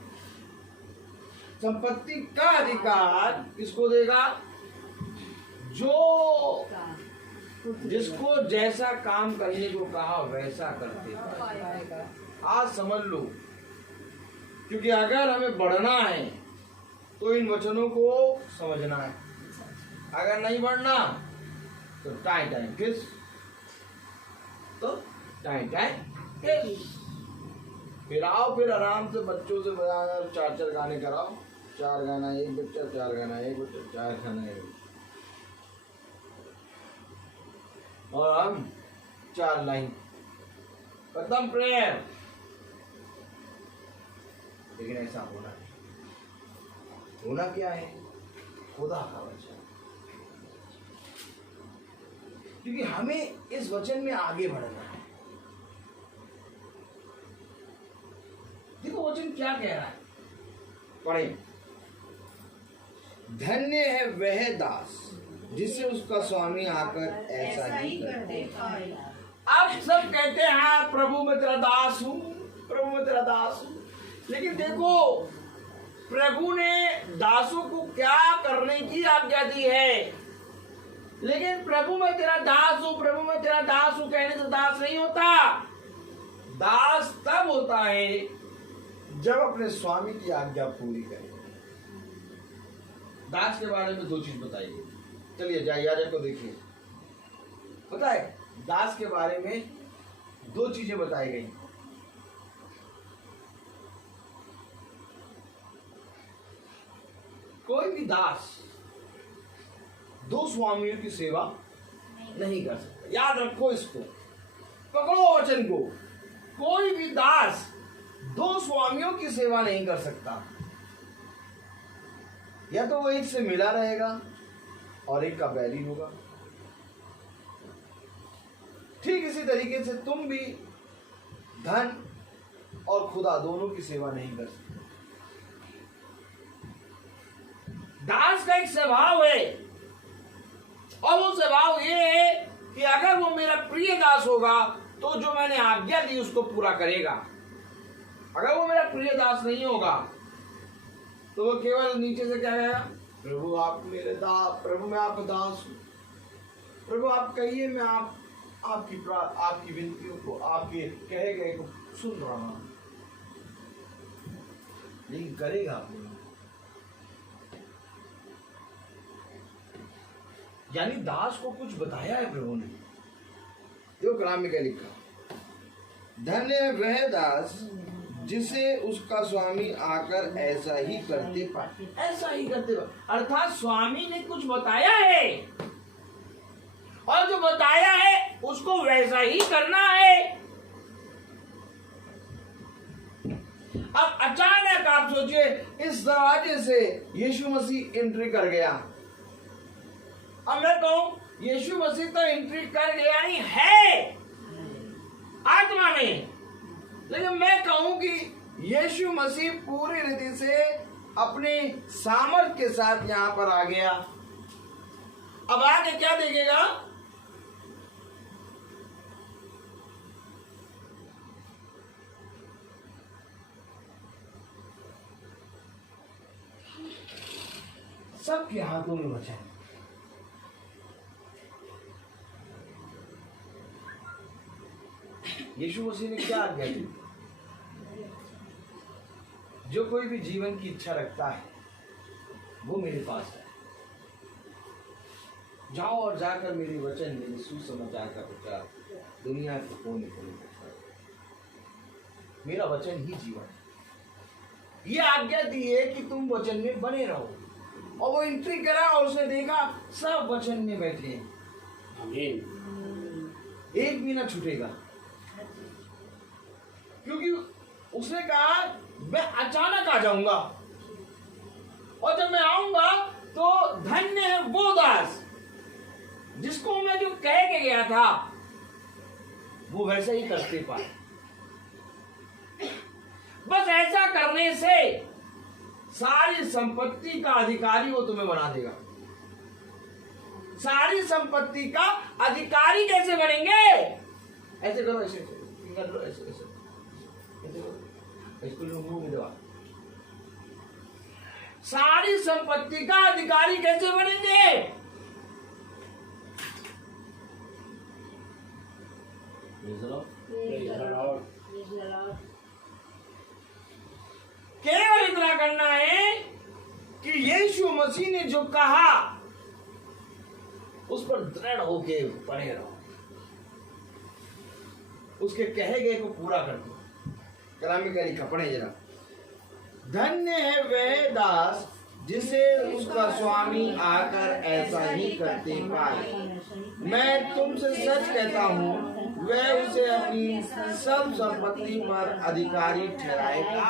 संपत्ति का अधिकार किसको देगा? जो जिसको जैसा काम करने को कहा वैसा करते हैं। आज समझ लो, क्योंकि अगर हमें बढ़ना है तो इन वचनों को समझना है, अगर नहीं बढ़ना तो टाइम टाइम किस, तो टाइम टाइम किस। फिर आओ, फिर आराम से बच्चों से बजाना, 4-4 गाने कराओ, 4 गाना एक बच्चा, 4 गाना एक बच्चा, 4 गाना एक बच्चा, और हम 4 लाइन खत्म प्रेयर। लेकिन ऐसा होना क्या है? खुदा का वचन। क्योंकि हमें इस वचन में आगे बढ़ना है। देखो वचन क्या कह रहा है, पढ़ें। धन्य है वह दास जिससे उसका स्वामी आकर ऐसा ही करते। अब सब कहते हैं प्रभु मैं तेरा दास हूं, प्रभु मैं तेरा दास हूं। लेकिन देखो प्रभु ने दासों को क्या करने की आज्ञा दी है। लेकिन प्रभु मैं तेरा दास हूं, प्रभु मैं तेरा दास हूं कहने से दास नहीं होता। दास तब होता है जब अपने स्वामी की आज्ञा पूरी करे। दास के बारे में 2 चीज बताइए। चलिए जाइए को देखिए। पता है दास के बारे में 2 चीजें बताई गई। कोई भी दास 2 स्वामियों की सेवा नहीं कर सकता। याद रखो इसको, पकड़ो वचन को। कोई भी दास 2 स्वामियों की सेवा नहीं कर सकता। या तो वो एक से मिला रहेगा और एक का बैरी होगा। ठीक इसी तरीके से तुम भी धन और खुदा दोनों की सेवा नहीं कर सकते। दास का एक स्वभाव है, और वो स्वभाव ये है कि अगर वो मेरा प्रिय दास होगा तो जो मैंने आज्ञा दी उसको पूरा करेगा। अगर वो मेरा प्रिय दास नहीं होगा तो वो केवल नीचे से क्या कहेगा, प्रभु आप मेरे दास, प्रभु मैं आपका दास हूँ, प्रभु आप कहिए, मैं आपकी विनतियों को, आपके कहे गए को सुन रहा हूँ, लेकिन करेगा आप नहीं। यानी दास को कुछ बताया है प्रभु ने। देखो कलाम में क्या लिखा, धन्य है वह दास जिसे उसका स्वामी आकर ऐसा ही करते पाए। ऐसा ही करते पाए अर्थात स्वामी ने कुछ बताया है और जो बताया है उसको वैसा ही करना है। अब अचानक आप सोचिए, इस दरवाजे से यीशु मसीह एंट्री कर गया। अब मैं कहूं यीशु मसीह तो एंट्री कर गया नहीं है आत्मा में, लेकिन मैं कहूं कि यीशु मसीह पूरी रीति से अपने सामर्थ के साथ यहां पर आ गया। अब आगे क्या देखेगा, सबके हाथों में वचन। यीशु मसीह ने क्या आज्ञा दी, जो कोई भी जीवन की इच्छा रखता है वो मेरे पास है, जाओ और जाकर मेरे वचन, मेरे सुसमाचार का प्रचार दुनिया के कोने कोने में करो। मेरा वचन ही जीवन है। ये आज्ञा दी है कि तुम वचन में बने रहो। और वो एंट्री करा और उसने देखा सब वचन में बैठे हैं, आमीन। एक भी ना छूटेगा, क्योंकि उसने कहा मैं अचानक आ जाऊंगा और जब मैं आऊंगा तो धन्य है वो दास जिसको मैं जो कह के गया था वो वैसा ही करते पाए। बस ऐसा करने से सारी संपत्ति का अधिकारी वो तुम्हें बना देगा। सारी संपत्ति का अधिकारी कैसे बनेंगे, ऐसे करो, ऐसे करो, ऐसे ऐसे इसको मुंह में दबा। सारी संपत्ति का अधिकारी कैसे बनेंगे, केवल इतना करना है कि यीशु मसीह ने जो कहा उस पर दृढ़ होके पड़े रहो, उसके कहे गए को पूरा कर दो। कलाम में क्या लिखा, पढ़े जरा, धन्य है वह दास जिसे उसका स्वामी आकर ऐसा ही करते पाए। मैं तुमसे सच कहता हूँ वह उसे अपनी सब संपत्ति पर अधिकारी ठहराएगा।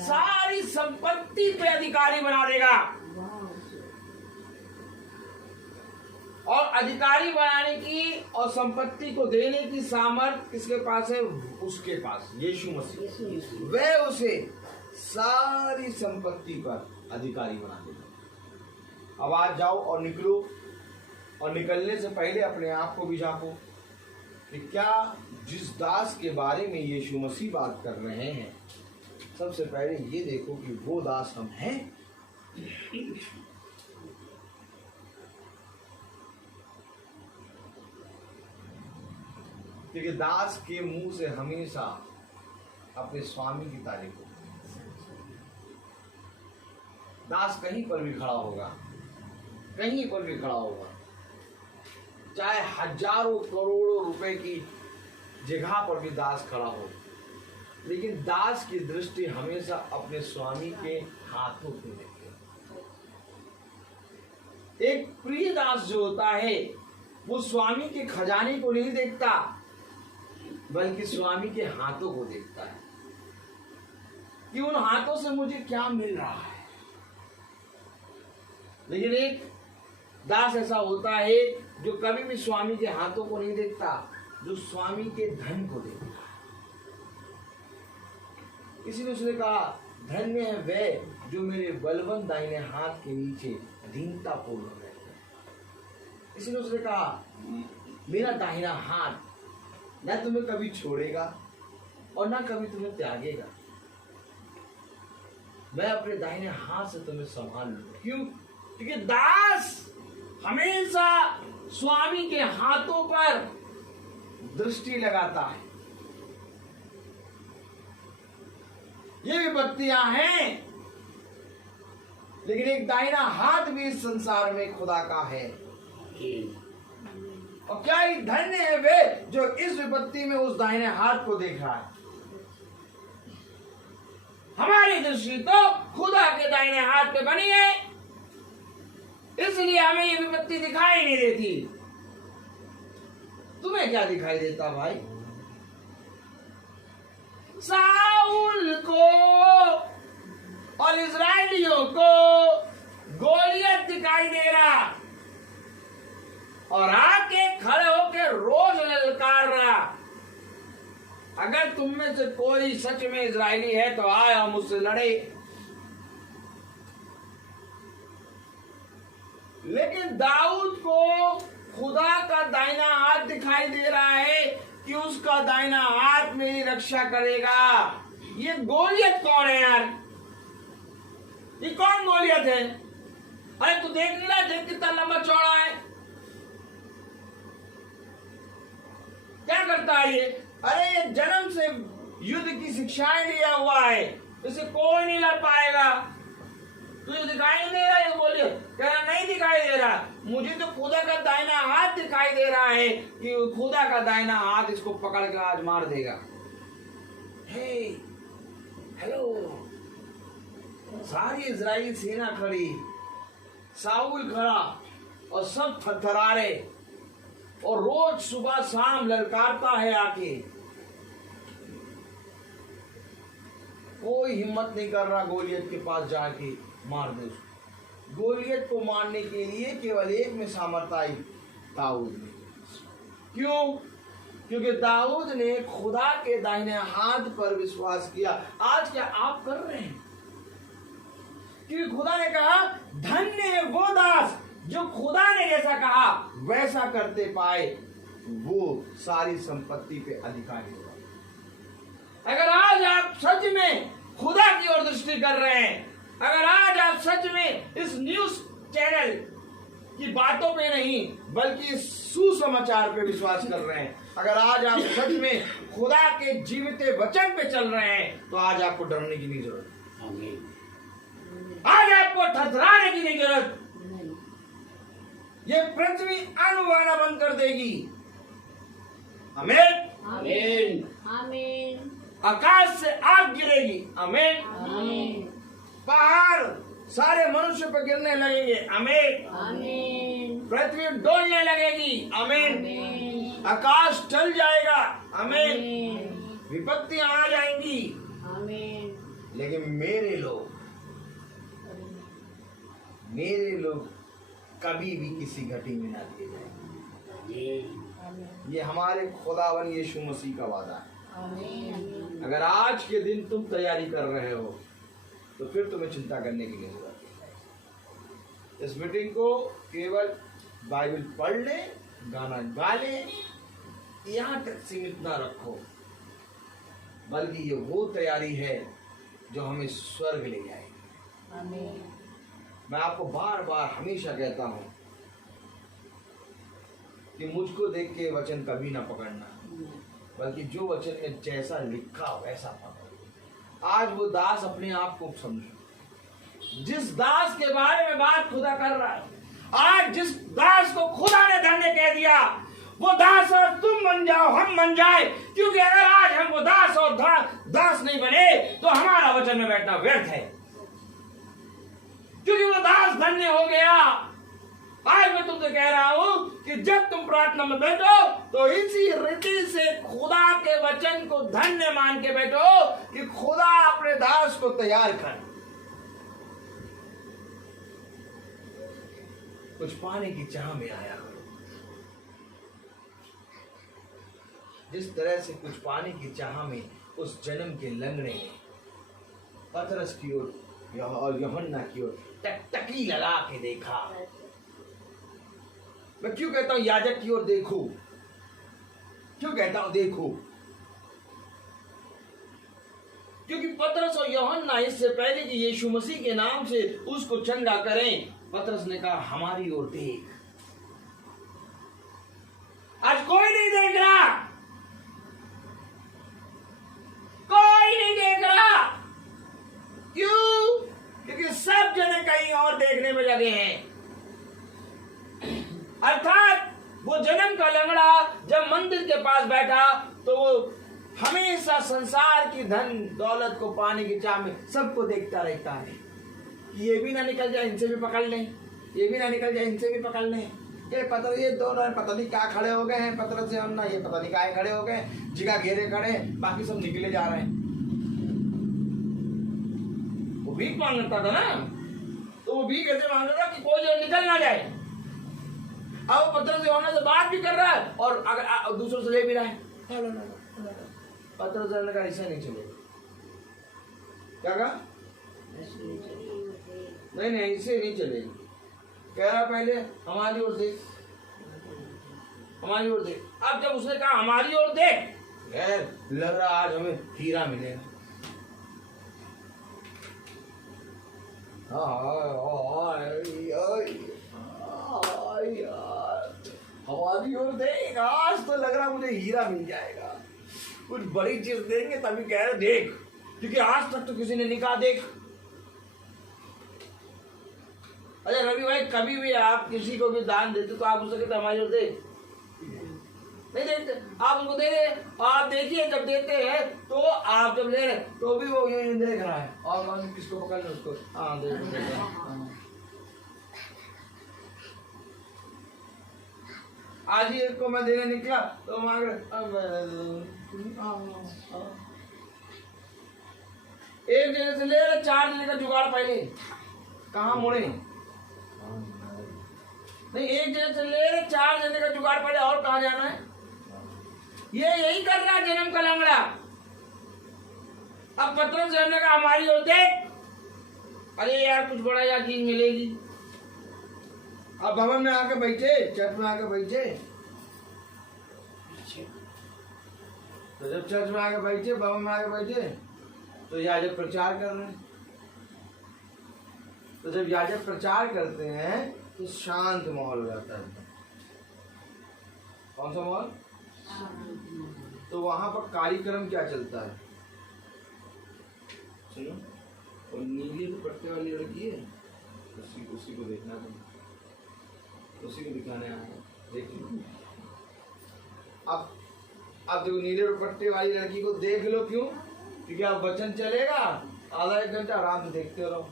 सारी संपत्ति पे अधिकारी बना देगा। और अधिकारी बनाने की और संपत्ति को देने की सामर्थ किसके पास है, उसके पास, यीशु मसीह। वह उसे सारी संपत्ति पर अधिकारी बना देगा। अब आज जाओ और निकलो, और निकलने से पहले अपने आप को भी झांको कि क्या जिस दास के बारे में यीशु मसीह बात कर रहे हैं, सबसे पहले ये देखो कि वो दास हम हैं। क्योंकि दास के मुंह से हमेशा अपने स्वामी की तारीफ होती है। दास कहीं पर भी खड़ा होगा, कहीं पर भी खड़ा होगा, चाहे हजारों करोड़ों रुपए की जगह पर भी दास खड़ा हो, लेकिन दास की दृष्टि हमेशा अपने स्वामी के हाथों पे रहती है। एक प्रिय दास जो होता है वो स्वामी के खजाने को नहीं देखता, बल्कि स्वामी के हाथों को देखता है कि उन हाथों से मुझे क्या मिल रहा है। लेकिन एक दास ऐसा होता है जो कभी भी स्वामी के हाथों को नहीं देखता, जो स्वामी के धन को देखता है। इसीलिए उसने कहा धन्य है वे जो मेरे बलवंत दाहिने हाथ के नीचे दीनता पूर्ण रहते हैं। इसीलिए उसने कहा मेरा दाहिना हाथ न तुम्हें कभी छोड़ेगा और ना कभी तुम्हें त्यागेगा। मैं अपने दाहिने हाथ से तुम्हें संभाल लूं। क्यों? क्योंकि दास हमेशा स्वामी के हाथों पर दृष्टि लगाता है। ये विपत्तियां हैं, लेकिन एक दाहिना हाथ भी इस संसार में खुदा का है। और क्या ही धन्य है वे जो इस विपत्ति में उस दाहिने हाथ को देख रहा है। हमारी दृष्टि तो खुदा के दाहिने हाथ पे बनी है, इसलिए हमें ये विपत्ति दिखाई नहीं देती। तुम्हें क्या दिखाई देता भाई? साउल को और इजराइलियों को गोलियत दिखाई दे रहा और आके खड़े होकर रोज ललकार रहा। अगर तुम में से कोई सच में इजरायली है तो आए और मुझसे लड़े। लेकिन दाऊद को खुदा का दाहिना हाथ दिखाई दे रहा है कि उसका दाहिना हाथ मेरी रक्षा करेगा। ये गोलियत कौन है यार? ये कौन गोलियत है? अरे तू देख नहीं रहा, देख कितना लंबा चौड़ा है, क्या करता है ये? अरे ये जन्म से युद्ध की शिक्षाएं लिया हुआ है, इसे कोई नहीं लड़ पाएगा। तुझे दिखाई नहीं दे रहा? ये बोलिए कह रहा नहीं दिखाई दे रहा। मुझे तो खुदा का दाहिना हाथ दिखाई दे रहा है कि खुदा का दाहिना हाथ इसको पकड़ कर आज मार देगा। हे हेलो, सारी इजरायली सेना खड़ी, साउल खड़ा और सब थरथरारे और रोज सुबह शाम ललकारता है आके। कोई हिम्मत नहीं कर रहा गोलियत के पास जाके मार दे उसको। गोलियत को मारने के लिए केवल एक में सामर्थ्य आई, दाऊद में। क्यों? क्योंकि दाऊद ने खुदा के दाहिने हाथ पर विश्वास किया। आज क्या आप कर रहे हैं? क्योंकि खुदा ने कहा धन्य है वो दास जो खुदा ने जैसा कहा वैसा करते पाए, वो सारी संपत्ति पे अधिकारी होगा। अगर आज आप सच में खुदा की ओर दृष्टि कर रहे हैं, अगर आज आप सच में इस न्यूज चैनल की बातों पे नहीं बल्कि सुसमाचार पे विश्वास कर रहे हैं, अगर आज आप सच में खुदा के जीवित वचन पे चल रहे हैं, तो आज आपको डरने की नहीं जरूरत, आज आपको थरथराने की नहीं जरूरत। ये पृथ्वी अणुवाना बंद कर देगी। आमीन आमीन आमीन। आकाश से आग गिरेगी। आमीन आमीन। पहाड़ सारे मनुष्य पर गिरने लगेंगे। आमीन आमीन। पृथ्वी डोलने लगेगी। आमीन आमीन। आकाश चल जाएगा। आमीन आमीन। विपत्तियां आ जाएंगी। आमीन। लेकिन मेरे लोग कभी भी किसी घटी में ना दिए जाएंगे। ये हमारे खुदावन यीशु मसीह का वादा है। आमीन। अगर आज के दिन तुम तैयारी कर रहे हो तो फिर तुम्हें चिंता करने की नहीं जरूरत। इस मीटिंग को केवल बाइबल पढ़ ले, गाना गा ले, यहाँ तक सीमित ना रखो, बल्कि ये वो तैयारी है जो हमें स्वर्ग ले जाएगी। आमीन। मैं आपको बार बार हमेशा कहता हूँ कि मुझको देख के वचन कभी ना पकड़ना, बल्कि जो वचन में जैसा लिखा वैसा पकड़ो। आज वो दास अपने आप को समझो, जिस दास के बारे में बात खुदा कर रहा है, आज जिस दास को खुदा ने धन्य कह दिया, वो दास और तुम बन जाओ, हम बन जाए। क्योंकि अगर आज हम वो दास और दास नहीं बने तो हमारा वचन में बैठना व्यर्थ है। क्योंकि वो दास धन्य हो गया। आज मैं तुमसे कह रहा हूं कि जब तुम प्रार्थना में बैठो तो इसी रीति से खुदा के वचन को धन्य मान के बैठो कि खुदा अपने दास को तैयार कर। कुछ पाने की चाह में आया करो, जिस तरह से कुछ पाने की चाह में उस जन्म के लंगड़े ने पतरस की ओर और यूहन्ना की ओर टकटकी लगा के देखा। मैं क्यों कहता हूं याजक की ओर देखो? क्यों कहता हूं देखो? क्योंकि पतरस और यूहन्ना इससे पहले कि यीशु मसीह के नाम से उसको चंगा करें, पतरस ने कहा हमारी ओर देख। आज कोई नहीं देख रहा, कोई नहीं देख रहा। क्यों? क्योंकि सब जने कहीं और देखने में लगे हैं। अर्थात वो जन्म का लंगड़ा जब मंदिर के पास बैठा तो वो हमेशा संसार की धन दौलत को पाने की चाह में सबको देखता रहता है कि ये भी ना निकल जाए, इनसे भी पकड़ लें, ये भी ना निकल जाए, इनसे भी पकड़ लें। ये दोनों पता नहीं क्या खड़े हो गए हैं, पतरस से हमना ये पता नहीं क्या खड़े हो गए, जिगा घेरे खड़े, बाकी सब निकले जा रहे हैं। वो भीख मांगता था ना, तो वो भीख ऐसे मांगता था कि कोई जो निकल ना जाए। अब पतरस से यूहन्ना से बात भी कर रहा है और अगर दूसरों से ले भी रहा है। पतरस ने कहा ऐसे नहीं चलेगा। क्या कहा? नहीं ऐसे नहीं चलेगा। कह रहा पहले हमारी ओर देख, हमारी ओर देख। अब जब उसने कहा हमारी ओर देख, लग रहा आज हमें हीरा मिलेगा। हमारी ओर देख, आज तो लग रहा मुझे हीरा मिल जाएगा, कुछ बड़ी चीज देंगे। तभी कह रहे देख, क्योंकि आज तक तो किसी ने नहीं कहा देख। अरे रवि भाई, कभी भी आप किसी को भी दान देते तो आप उससे कहते हमारी ओर देख, नहीं देखते, आप उसको दे रहे। आप देखिए जब देते हैं तो आप जब ले रहे तो भी वो ये देख रहा है और कौन किसको पकड़ ले उसको। हाँ देख। आज ही एक को मैं देने निकला तो मांग एक जने से ले रहे, 4 जने का जुगाड़ पहले कहाँ मुड़े। नहीं, एक जने से ले रहे, 4 जने का जुगाड़ पहले और कहाँ जाना है। ये यही कर रहा है जन्म का लंगड़ा। अब पतरस ने कहा हमारी ओर देख। अरे यार कुछ बड़ा यार चीज मिलेगी। अब भवन में आके बैठे, चर्च में आके बैठे, तो जब चर्च में आके बैठे, भवन में आके बैठे, तो याजक प्रचार कर रहे हैं। तो जब याजक प्रचार करते हैं तो शांत माहौल हो जाता है। कौन सा माहौल? तो वहां पर कार्यक्रम क्या चलता है सुनो। और नीले दुपट्टे वाली लड़की है, उसी को देखना तुम, उसी को दिखाने आया। देखिए अब देखो, नीले दुपट्टे वाली लड़की को देख लो। क्यों? क्योंकि अब वचन चलेगा, आधा 1 घंटा आराम से देखते रहो,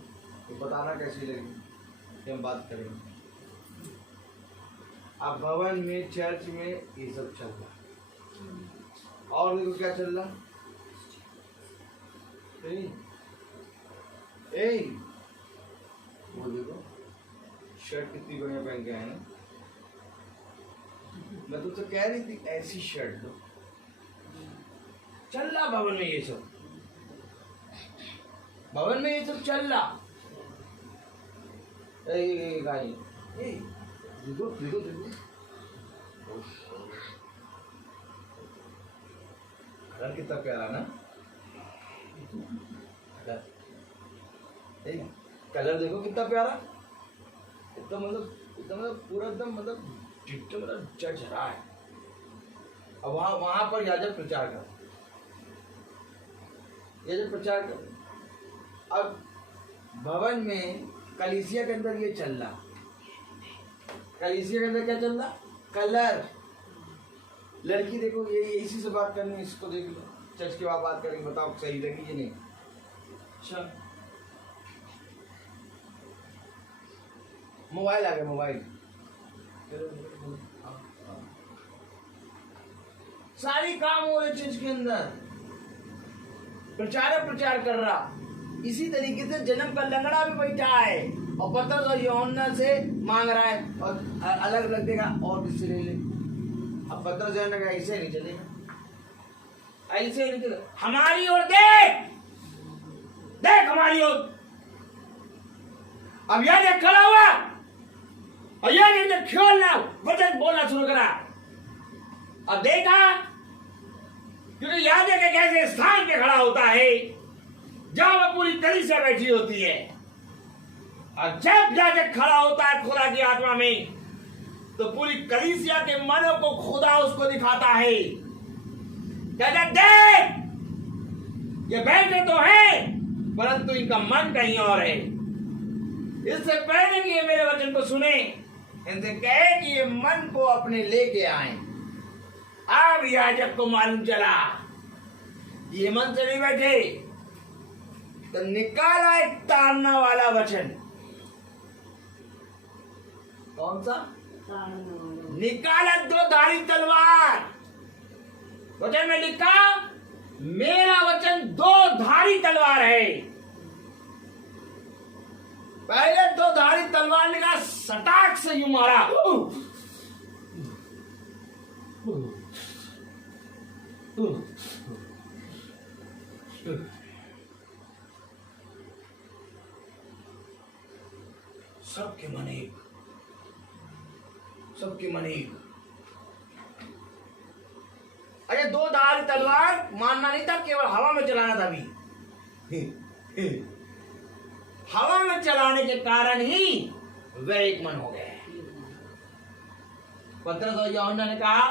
तो बताना कैसी लगी, हम बात करेंगे। अब भवन में, चर्च में ये सब चल रहा है। और देखो क्या चल रहा है। वो देखो शर्ट कितनी बढ़िया पहन के आए हैं। मैं तुझसे कह रही थी ऐसी शर्ट दो। चल रहा भवन में ये सब, भवन में ये सब चल रहा। गाई देखो देखो देखो, कलर कितना प्यारा ना। कलर देखो कितना प्यारा, एकदम मतलब पूरा एकदम मतलब चढ़ रहा है। अब वहां पर याजक प्रचार कर, अब भवन में कलीसिया के अंदर ये चल रहा। कलीसिया के अंदर क्या चल रहा? कलर। लड़की देखो, ये इसी से बात करनी है, इसको देख लो, चर्च के बाद बात करेंगे, बताओ सही लगी कि नहीं। अच्छा मोबाइल आ गया, मोबाइल सारी काम हो रहे चर्च के अंदर, प्रचार कर रहा। इसी तरीके से जन्म का लंगड़ा भी बैठा है और पतरस और यूहन्ना से मांग रहा है और अलग अलग देगा और किससे ले ले। अब पतरस यूहन्ना का ऐसे नहीं चलेगा, ऐसे नहीं चलेगा। हमारी ओर देख, देख हमारी ओर। अब यह देख खड़ा हुआ और यह देख खेलना, वचन बोलना शुरू करा। अब देखा, क्योंकि याद है कि कैसे स्थान पे खड़ा होता है जहां वह पूरी कलीसिया बैठी होती है, और जब याजक खड़ा होता है खुदा की आत्मा में, तो पूरी कलीसिया के मनों को खुदा उसको दिखाता है। कहता देख, ये बैठे तो हैं, परंतु इनका मन कहीं और है। इससे पहले कि ये मेरे वचन को सुने, इनसे कहे कि ये मन को अपने लेके आए। अब याजक को मालूम चला ये मन से नहीं बैठे, तो निकाला एक ताड़ना वाला वचन। कौन सा? निकाला 2 धारी तलवार। वचन में लिखा, मेरा वचन 2 धारी तलवार है। पहले 2 धारी तलवार निकाला, सटाक से यूं मारा, सबके मन एक, सबके मन एक। अरे 2 धारी तलवार मारना नहीं था, केवल हवा में चलाना था। अभी हवा में चलाने के कारण ही वे एक मन हो गए। पतरस और यूहन्ना ने कहा,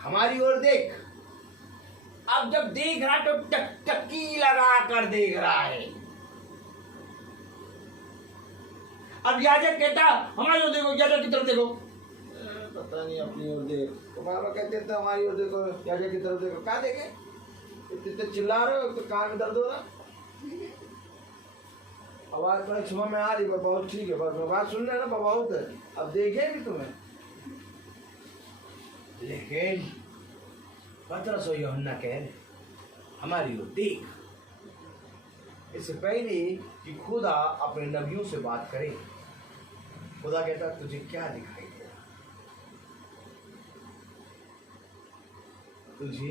हमारी ओर देख। अब जब देख रहा तो टकटकी लगा कर देख रहा है। अब याजक कहता, हमारी ओर देखो, याजक की तरफ देखो। पता नहीं अपनी ओर देख, तो बाबा कहते थे हमारी ओर देखो, याजक की तरफ देखो। क्या देखे? इतने चिल्ला रहे हो, तो कान में दर्द हो रहा। आवाज तो सुबह में आ रही, पर बहुत ठीक है, बस बात सुन लेना, बहुत है। अब देखे भी तुम्हें, लेकिन पतरस और यूहन्ना कह रहे, हमारी ओर देख। इससे पहले कि खुदा अपने नबियों से बात करे, खुदा कहता, तुझे क्या दिखाई दे रहा? तुझे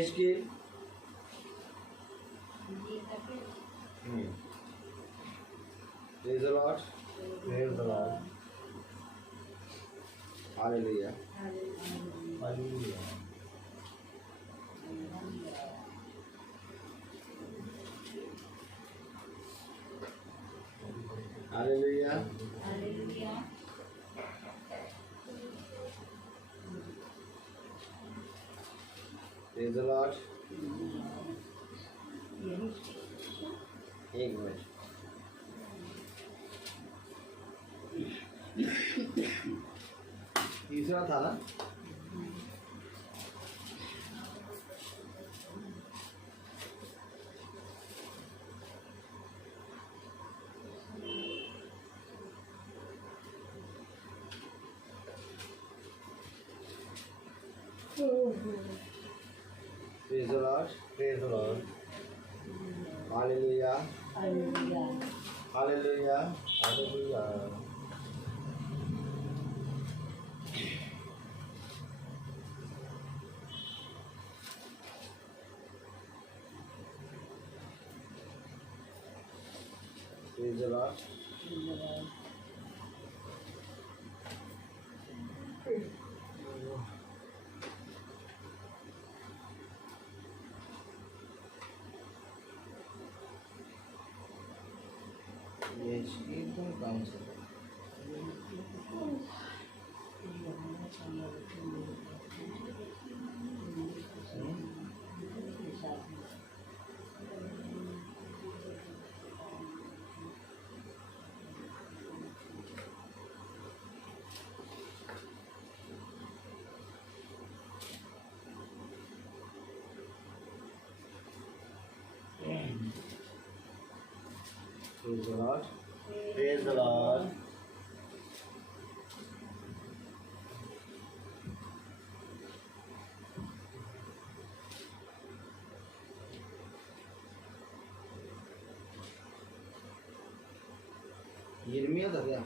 इसके Praise the Lord. Praise the Lord. Hallelujah. Hallelujah. Hallelujah. Hallelujah. Praise the Lord. एक मिनट। तीसरा था ना? Praise the Lord. Praise the Lord. Hallelujah. Hallelujah. Hallelujah. Hallelujah. Praise the Lord. ये एकदम काम से Praise the Lord. Praise the Lord. यिर्मयाह था क्या?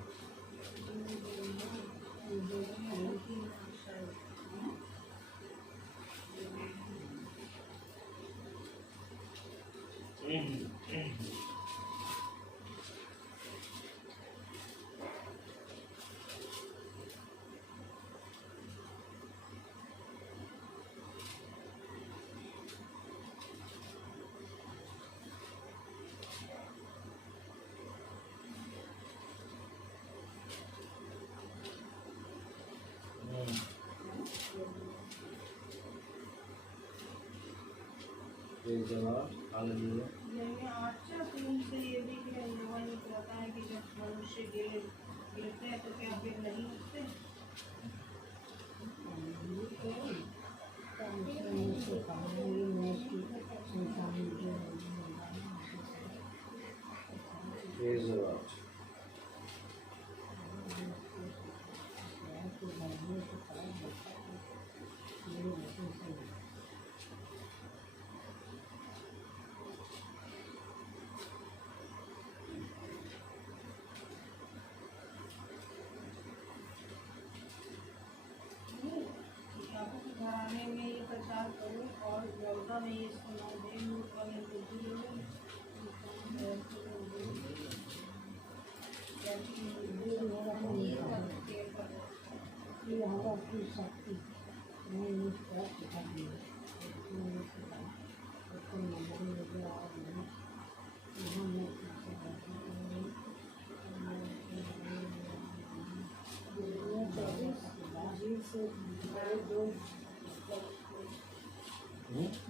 Praise the Lord, hallelujah. यही 8:3 से ये भी यहोवा ने कहता है कि जब मनुष्य गिरते हैं तो क्या फिर नहीं उठते? Praise the Lord. घराने में ये प्रचार करो और यहूदा में ये सुनाओ, दे मूर्ख और निर्बुद्धि लोग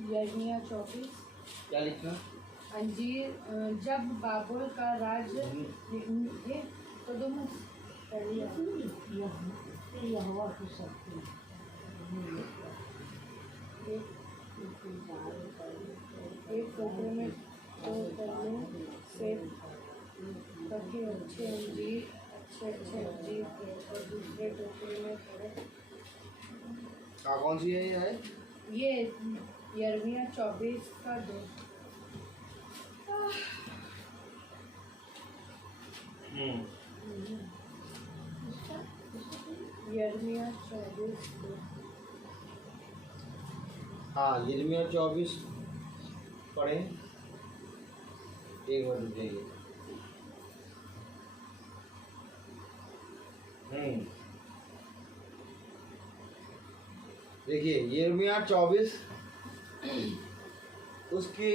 यर्मिया 24 क्या लिखा? अंजीर जब बाबुल का राज ये तो तुम यहोवा की शक्ति एक टोकरे में तो करने से ताकि अच्छे अंजीर थे और दूसरे टोकरे में थोड़े कौन सी है ये? ये यर्मिया 24 का 2। यर्मिया 24 2। हाँ, यिर्मयाह 24 पढ़े। एक बार रुक जाइए। देखिए यिर्मयाह 24 उसके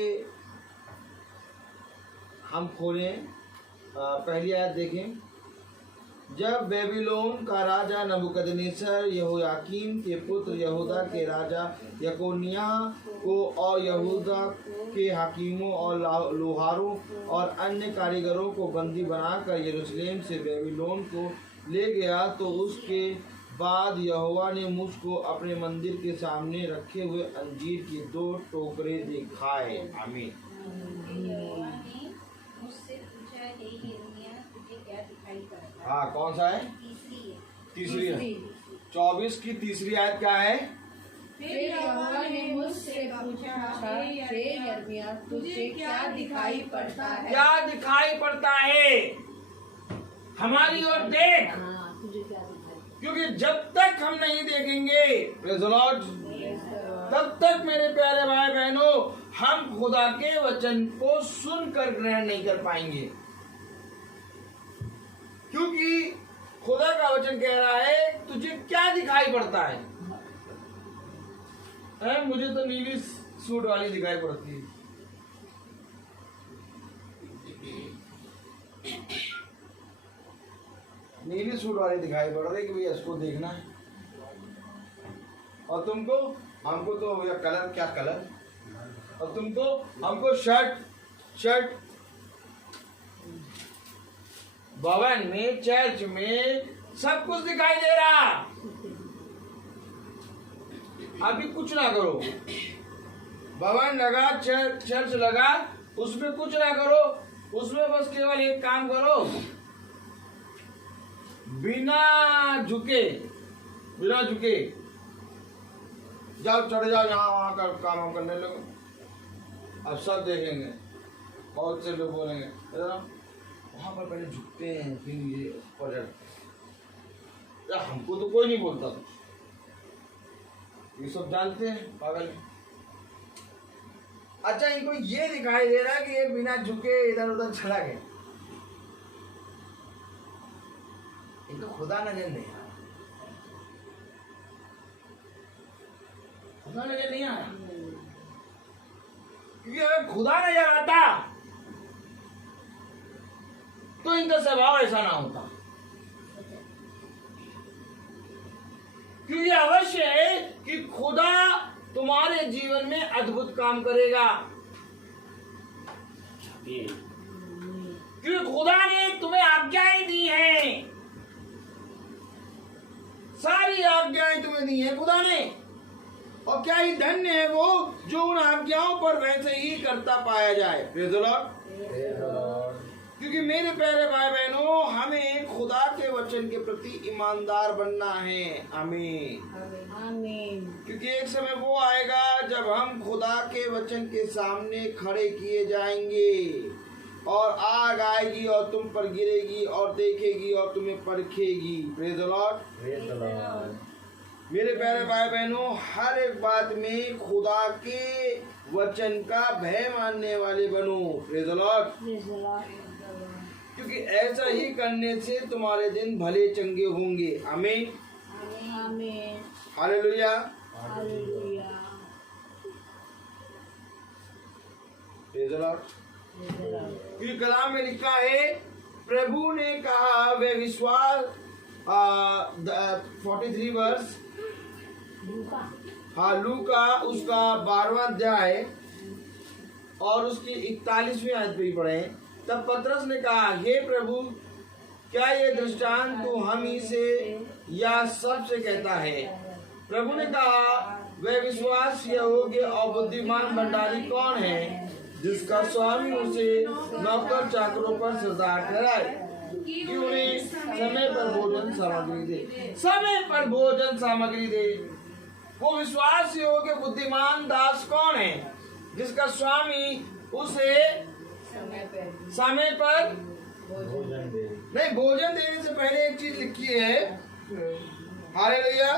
हम खोलें, पहली आयत देखें। जब बेबीलोन का राजा नबूकदनेस्सर यहोयाकीम के पुत्र यहूदा के राजा यकोनियाह को और यहूदा के हाकिमों और लोहारों और अन्य कारीगरों को बंदी बनाकर यरूशलेम से बेबीलोन को ले गया, तो उसके बाद यहोवा ने मुझको अपने मंदिर के सामने रखे हुए अंजीर के 2 टोकरे दिखाए। आमीन। हाँ, कौन सा है? तीसरी है। 24 की तीसरी आयत क्या है? फिर यहोवा ने मुझसे पूछा, हे यिर्मयाह, तुझे क्या दिखाई पड़ता है? क्या दिखाई पड़ता है? हमारी ओर देख, क्योंकि जब तक हम नहीं देखेंगे प्रेज़ द लॉर्ड, तब तक मेरे प्यारे भाई बहनों हम खुदा के वचन को सुनकर ग्रहण नहीं कर पाएंगे। क्योंकि खुदा का वचन कह रहा है तुझे क्या दिखाई पड़ता है? मुझे तो नीली सूट वाली दिखाई पड़ती है। नीली सूट वाली दिखाई पड़ रही कि भैया इसको देखना है। और तुमको, हमको तो भैया कलर, क्या कलर, और तुमको हमको शर्ट भवन में, चर्च में सब कुछ दिखाई दे रहा। अभी कुछ ना करो, भवन लगा, चर्च लगा, उसमें कुछ ना करो, उसमें बस केवल एक काम करो, बिना झुके जाओ, चढ़ जाओ, यहाँ वहाँ का काम करने लगो। अब सब देखेंगे, बहुत से लोग बोलेंगे वहाँ पर पहले झुकते हैं फिर ये ऊपर चढ़ते। हमको तो कोई नहीं बोलता था, ये सब जानते हैं पागल। अच्छा, इनको ये दिखाई दे रहा है कि ये बिना झुके इधर उधर चला गया। इनको खुदा नजर नहीं आया, खुदा नजर नहीं आया। क्योंकि अगर खुदा नजर आता तो इनका स्वभाव ऐसा ना होता। क्योंकि अवश्य है कि खुदा तुम्हारे जीवन में अद्भुत काम करेगा। क्योंकि खुदा ने तुम्हें आज्ञाएं दी हैं, सारी आज्ञाएं तुम्हें दी हैं खुदा ने। और क्या ही धन्य है वो जो उन आज्ञाओं पर वैसे ही करता पाया जाए। Praise the Lord. क्योंकि मेरे प्यारे भाई बहनों, हमें खुदा के वचन के प्रति ईमानदार बनना है। आमीन आमीन। क्योंकि एक समय वो आएगा जब हम खुदा के वचन के सामने खड़े किए जाएंगे और आग आएगी और तुम पर गिरेगी और देखेगी और तुम्हें परखेगी। Praise the Lord. मेरे प्यारे भाई बहनों, हर एक बात में खुदा के वचन का भय मानने वाले बनो। Praise the Lord. क्योंकि ऐसा ही करने से तुम्हारे दिन भले चंगे होंगे। आमीन आमीन। Hallelujah. Hallelujah. Praise the Lord. क्योंकि कलाम में लिखा है, प्रभु ने कहा वे विश्वास 43 वर्ष, हाँ लूका उसका 12वां अध्याय और उसकी 41वीं आयत पे ही पढ़े। तब पतरस ने कहा, हे प्रभु, क्या ये दृष्टांत तू हम ही से या सब से कहता है? प्रभु ने कहा, वे विश्वास योग्य और बुद्धिमान भंडारी कौन है जिसका स्वामी उसे नौकर चाकरों पर सरदार ठहराए कि उन्हें समय पर भोजन सामग्री दे। समय पर भोजन सामग्री दे। वो विश्वास योग्य बुद्धिमान दास कौन है जिसका स्वामी उसे समय पर नहीं, भोजन देने से पहले एक चीज लिखी है। हालेलुया।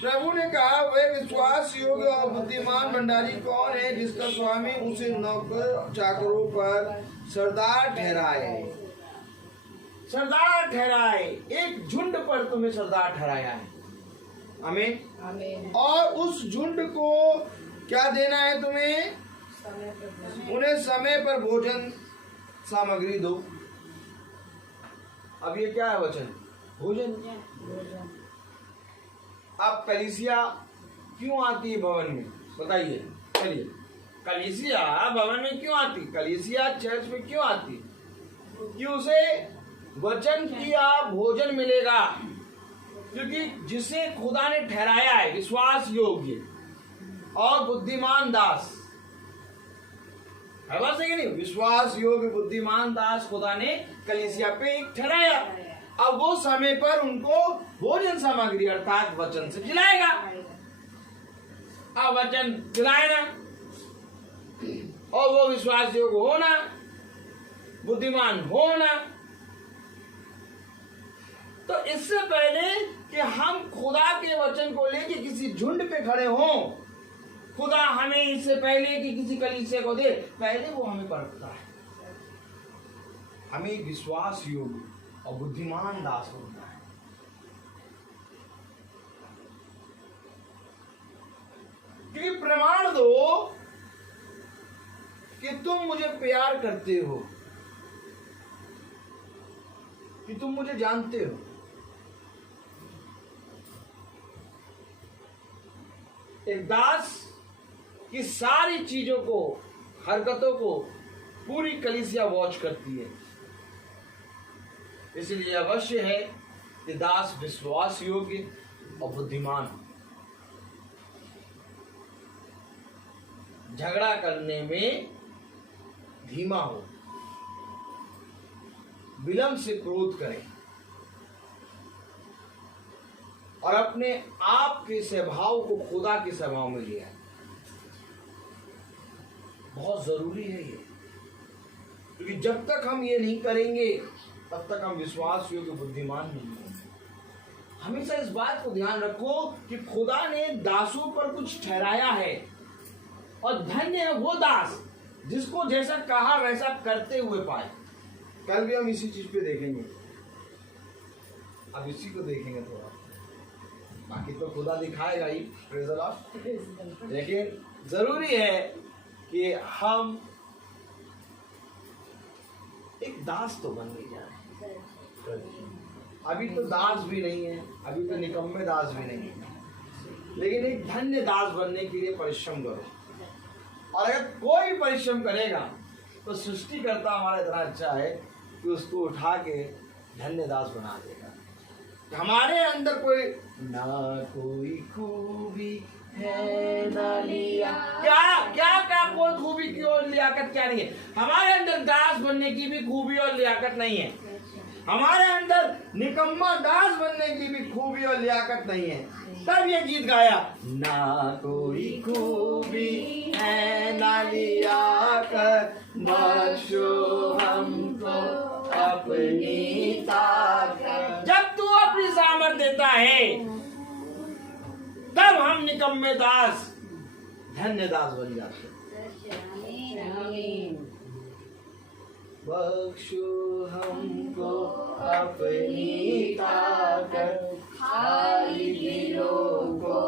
प्रभु ने कहा, वे विश्वास योग्य और बुद्धिमान भंडारी कौन है जिसका स्वामी उसे नौकर चाकरों पर सरदार ठहराए। सरदार ठहराए, एक झुंड पर तुम्हें सरदार ठहराया है। आमीन आमीन। और उस झुंड को क्या देना है तुम्हें? उन्हें समय पर भोजन सामग्री दो। अब ये क्या है वचन? भोजन। अब कलीसिया क्यों आती है भवन में? बताइए। चलिए, कलीसिया भवन में क्यों आती? कलीसिया चर्च में क्यों आती? कि उसे वचन किया भोजन मिलेगा। क्योंकि जिसे खुदा ने ठहराया है विश्वास योग्य और बुद्धिमान दास, है बात सही नहीं? विश्वास योग्य बुद्धिमान दास खुदा ने कलीसिया पे एक ठहराया। अब वो समय पर उनको भोजन सामग्री अर्थात वचन से खिलाएगा। अब वचन खिलाएगा और वो विश्वास योग्य होना, बुद्धिमान होना। तो इससे पहले कि हम खुदा के वचन को लेके किसी झुंड पे खड़े हों, खुदा हमें इससे पहले कि किसी कलीसिया को दे, पहले वो हमें परखता है। हमें विश्वास योग्य और बुद्धिमान दास होता है। क्योंकि प्रमाण दो कि तुम मुझे प्यार करते हो, कि तुम मुझे जानते हो। एक दास की सारी चीजों को, हरकतों को पूरी कलीसिया वॉच करती है। इसलिए अवश्य है कि दास विश्वास योग्य और बुद्धिमान हो। झगड़ा करने में धीमा हो, विलंब से क्रोध करे और अपने आप के स्वभाव को खुदा के स्वभाव में लिया। बहुत जरूरी है ये, क्योंकि जब तक हम ये नहीं करेंगे तब तक हम विश्वास योग्य बुद्धिमान नहीं होंगे। हमेशा इस बात को ध्यान रखो कि खुदा ने दासों पर कुछ ठहराया है और धन्य है वो दास जिसको जैसा कहा वैसा करते हुए पाए। कल भी हम इसी चीज पे देखेंगे, अब इसी को देखेंगे थोड़ा, बाकी तो खुदा दिखाएगा ही, प्रेज़ द लॉर्ड। लेकिन जरूरी है कि हम एक दास तो बन नहीं जाए। अभी तो दास भी नहीं है, अभी तो निकम्मे दास भी नहीं है, लेकिन एक धन्य दास बनने के लिए परिश्रम करो। और अगर कोई परिश्रम करेगा तो सृष्टिकर्ता हमारा इतना अच्छा है कि उसको उठा के धन्यदास बना देगा। हमारे अंदर कोई ना कोई खूबी है ना लिया, क्या क्या क्या कोई खूबी की और लियाकत क्या नहीं है। हमारे अंदर दास बनने की भी खूबी और लियाकत नहीं है। हमारे अंदर निकम्मा दास बनने की भी खूबी और लियाकत नहीं है। तब ये गीत गाया, ना कोई खूबी है ना लियाकत, बख्शो हमको अपनी ताकत। जब तू अपनी सामर्थ देता है तब हम निकम्मे दास धन्य दास बन जाते हैं। बख्शो हमको अपनी ताकत, खाली दिलों को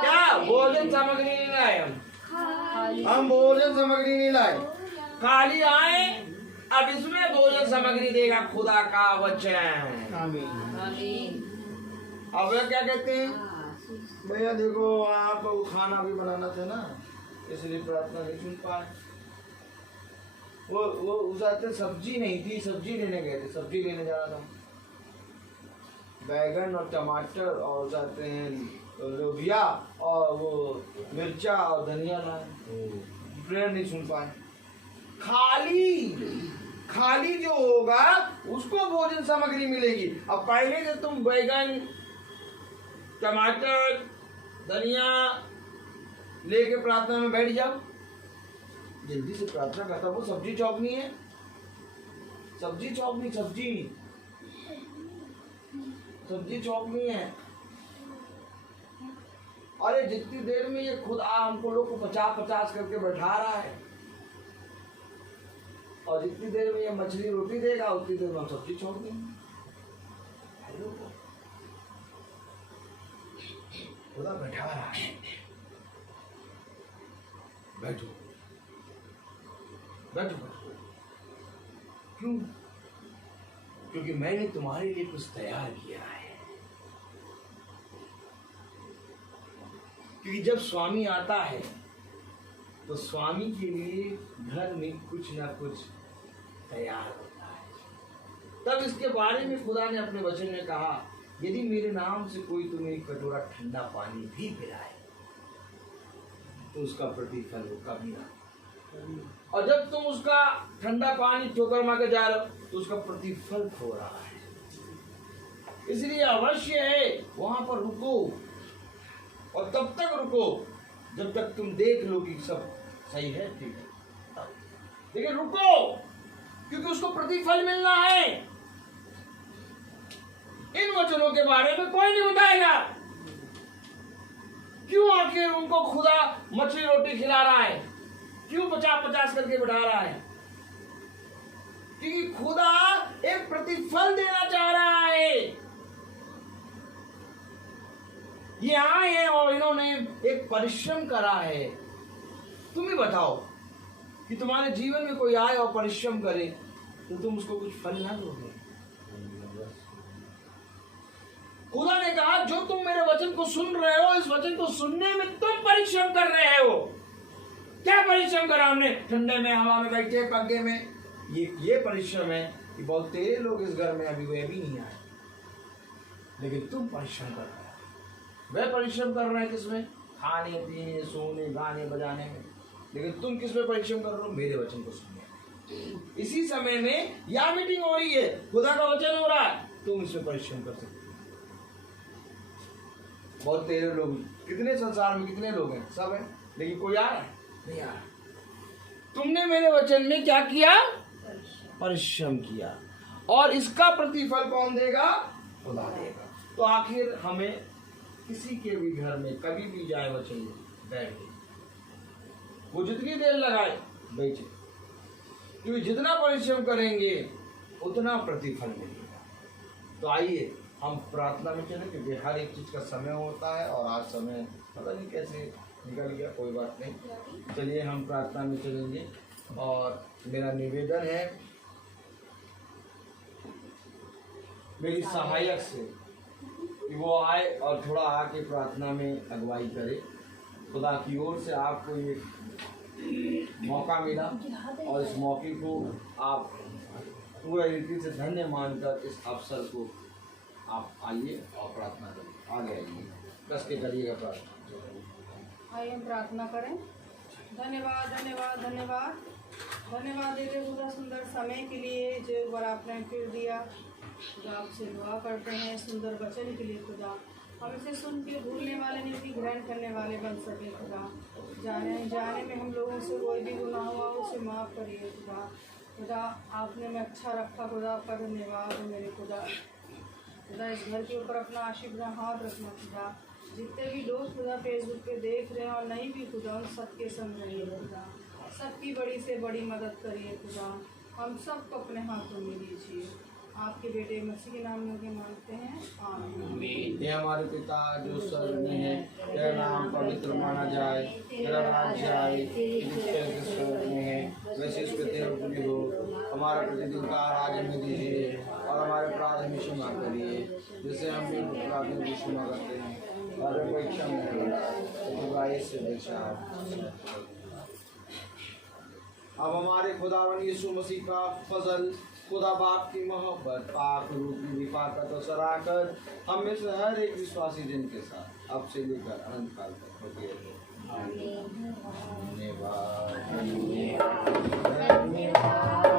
क्या भोजन सामग्री नहीं लाए हम भोजन सामग्री नहीं लाए, खाली आए। अब इसमें भोजन सामग्री देगा खुदा का वचन। आमीन। अब वे क्या कहते हैं, भैया देखो आपको खाना भी बनाना था ना, इसलिए प्रार्थना नहीं सुन पाए। वो उस आते सब्जी नहीं थी, सब्जी लेने गए थे, सब्जी लेने जा रहा था, बैगन और टमाटर और जाते हैं लोबिया और वो मिर्चा और धनिया लाए, प्रेयर नहीं सुन पाए। खाली जो होगा उसको भोजन सामग्री मिलेगी। अब पहले से तुम बैगन टमाटर धनिया लेके प्रार्थना में बैठ जाओ, जल्दी से प्रार्थना करता। वो सब्जी चौकनी है, सब्जी चौकनी है। अरे जितनी देर में ये खुद हमको लोग को 50-50 करके बैठा रहा है, और जितनी देर में ये मछली रोटी देगा उतनी देर में हम सब्जी चौकनी। खुदा बैठा रहा है, बैठो। क्यों? क्योंकि मैंने तुम्हारे लिए कुछ तैयार किया है। क्योंकि जब स्वामी आता है तो स्वामी के लिए घर में कुछ ना कुछ तैयार होता है। तब इसके बारे में खुदा ने अपने वचन में कहा, यदि मेरे नाम से कोई तुम्हें एक कटोरा ठंडा पानी भी पिलाए तो उसका प्रतिफल वो कभी ना। और जब तुम उसका ठंडा पानी ठोकर मार के जा रहे हो तो उसका प्रतिफल खो रहा है। इसलिए अवश्य है वहां पर रुको, और तब तक रुको जब तक तुम देख लो कि सब सही है, ठीक है, लेकिन रुको, क्योंकि उसको प्रतिफल मिलना है। इन वचनों के बारे में कोई नहीं बताएगा। क्यों आखिर उनको खुदा मछली रोटी खिला रहा है, क्यों 50-50 करके बढ़ा रहा है? क्योंकि खुदा एक प्रतिफल देना चाह रहा है। ये आए हैं और इन्होंने एक परिश्रम करा है। तुम ही बताओ कि तुम्हारे जीवन में कोई आए और परिश्रम करे तो तुम उसको कुछ फल ना दोगे। खुदा ने कहा, जो तुम मेरे वचन को सुन रहे हो, इस वचन को सुनने में तुम परिश्रम कर रहे हो। क्या परिश्रम करा हमने? ठंडे में हवा में बैठे पंखे में, ये परिश्रम है कि बहुत तेरे लोग इस घर में अभी वे भी नहीं आए, लेकिन तुम परिश्रम कर रहे हो। वे परिश्रम कर रहे हैं किसमें? खाने पीने सोने गाने बजाने में, लेकिन तुम किसमें परिश्रम कर रहे हो? मेरे वचन को सुनने। इसी समय में यह मीटिंग हो रही है, खुदा का वचन हो रहा है, तुम इसमें परिश्रम कर सकते हो। बहुत तेरे लोग, कितने संसार में कितने लोग हैं, सब हैं, लेकिन कोई आ रहा है? नहीं आ रहा। तुमने मेरे वचन में क्या किया? परिश्रम किया, और इसका प्रतिफल कौन देगा? खुदा देगा। तो आखिर हमें किसी के भी घर में कभी भी जाए वचन बैठ गए, वो जितनी देर लगाए बैठे, क्योंकि जितना परिश्रम करेंगे उतना प्रतिफल मिलेगा। तो आइए हम प्रार्थना में चलें, क्योंकि हर एक चीज का समय होता है और आज समय पता नहीं कैसे निकल गया, कोई बात नहीं। चलिए हम प्रार्थना में चलेंगे, और मेरा निवेदन है मेरी सहायक से कि वो आए और थोड़ा आके प्रार्थना में अगुवाई करे। खुदा की ओर से आपको ये मौका मिला और इस मौके को आप पूरा रीति से धन्य मानकर इस अवसर को आप आइए और प्रार्थना करिए। आगे आइए, कस के करिएगा प्रार्थना। आइए हम प्रार्थना करें। धन्यवाद धन्यवाद धन्यवाद धन्यवाद देते खुदा सुंदर समय के लिए जो एक बार आपने फिर दिया। खुदा आपसे दुआ करते हैं सुंदर वचन के लिए। खुदा हम इसे सुन के भूलने वाले नहीं भी ग्रहण करने वाले बन सके। खुदा जाने में हम लोगों से कोई भी गुनाह हुआ उसे माफ़ करिए। खुदा खुदा आपने मैं अच्छा रखा। खुदा आपका धन्यवाद है मेरे खुदा। खुदा इस घर के ऊपर अपना आशीर्वाद हाथ रखना। खुदा जितने भी लोग खुदा फेसबुक पे देख रहे हैं और नहीं भी खुदा उन सबके संग रहिए। खुदा सबकी बड़ी से बड़ी मदद करिए। खुदा हम सबको अपने हाथों में लीजिए। आपके बेटे मसीह के नाम में के मांगते हैं, आमीन। हे हमारे पिता जो स्वर्ग में है, तेरा नाम पवित्र माना जाए, तेरा राज्य आए, तेरे स्वर्ग में है वैसे इस पे तेरा पूरी हो। हमारा प्रतिदिन का आहार आज हमें दीजिए और हमारे अपराध हमें क्षमा करिए जैसे हम भी अपराधियों को क्षमा करते हैं, और कोई परीक्षा में न डालना, तो बुराई से बचाओ। अब हमारे खुदावन यीशु मसीह का फजल, खुदा बाप की मोहब्बत, पाक रूप की हिफाजत और सराहत हम में से हर एक विश्वासी दिन के साथ अब से लेकर अनंत काल तक होती रहे। धन्यवाद।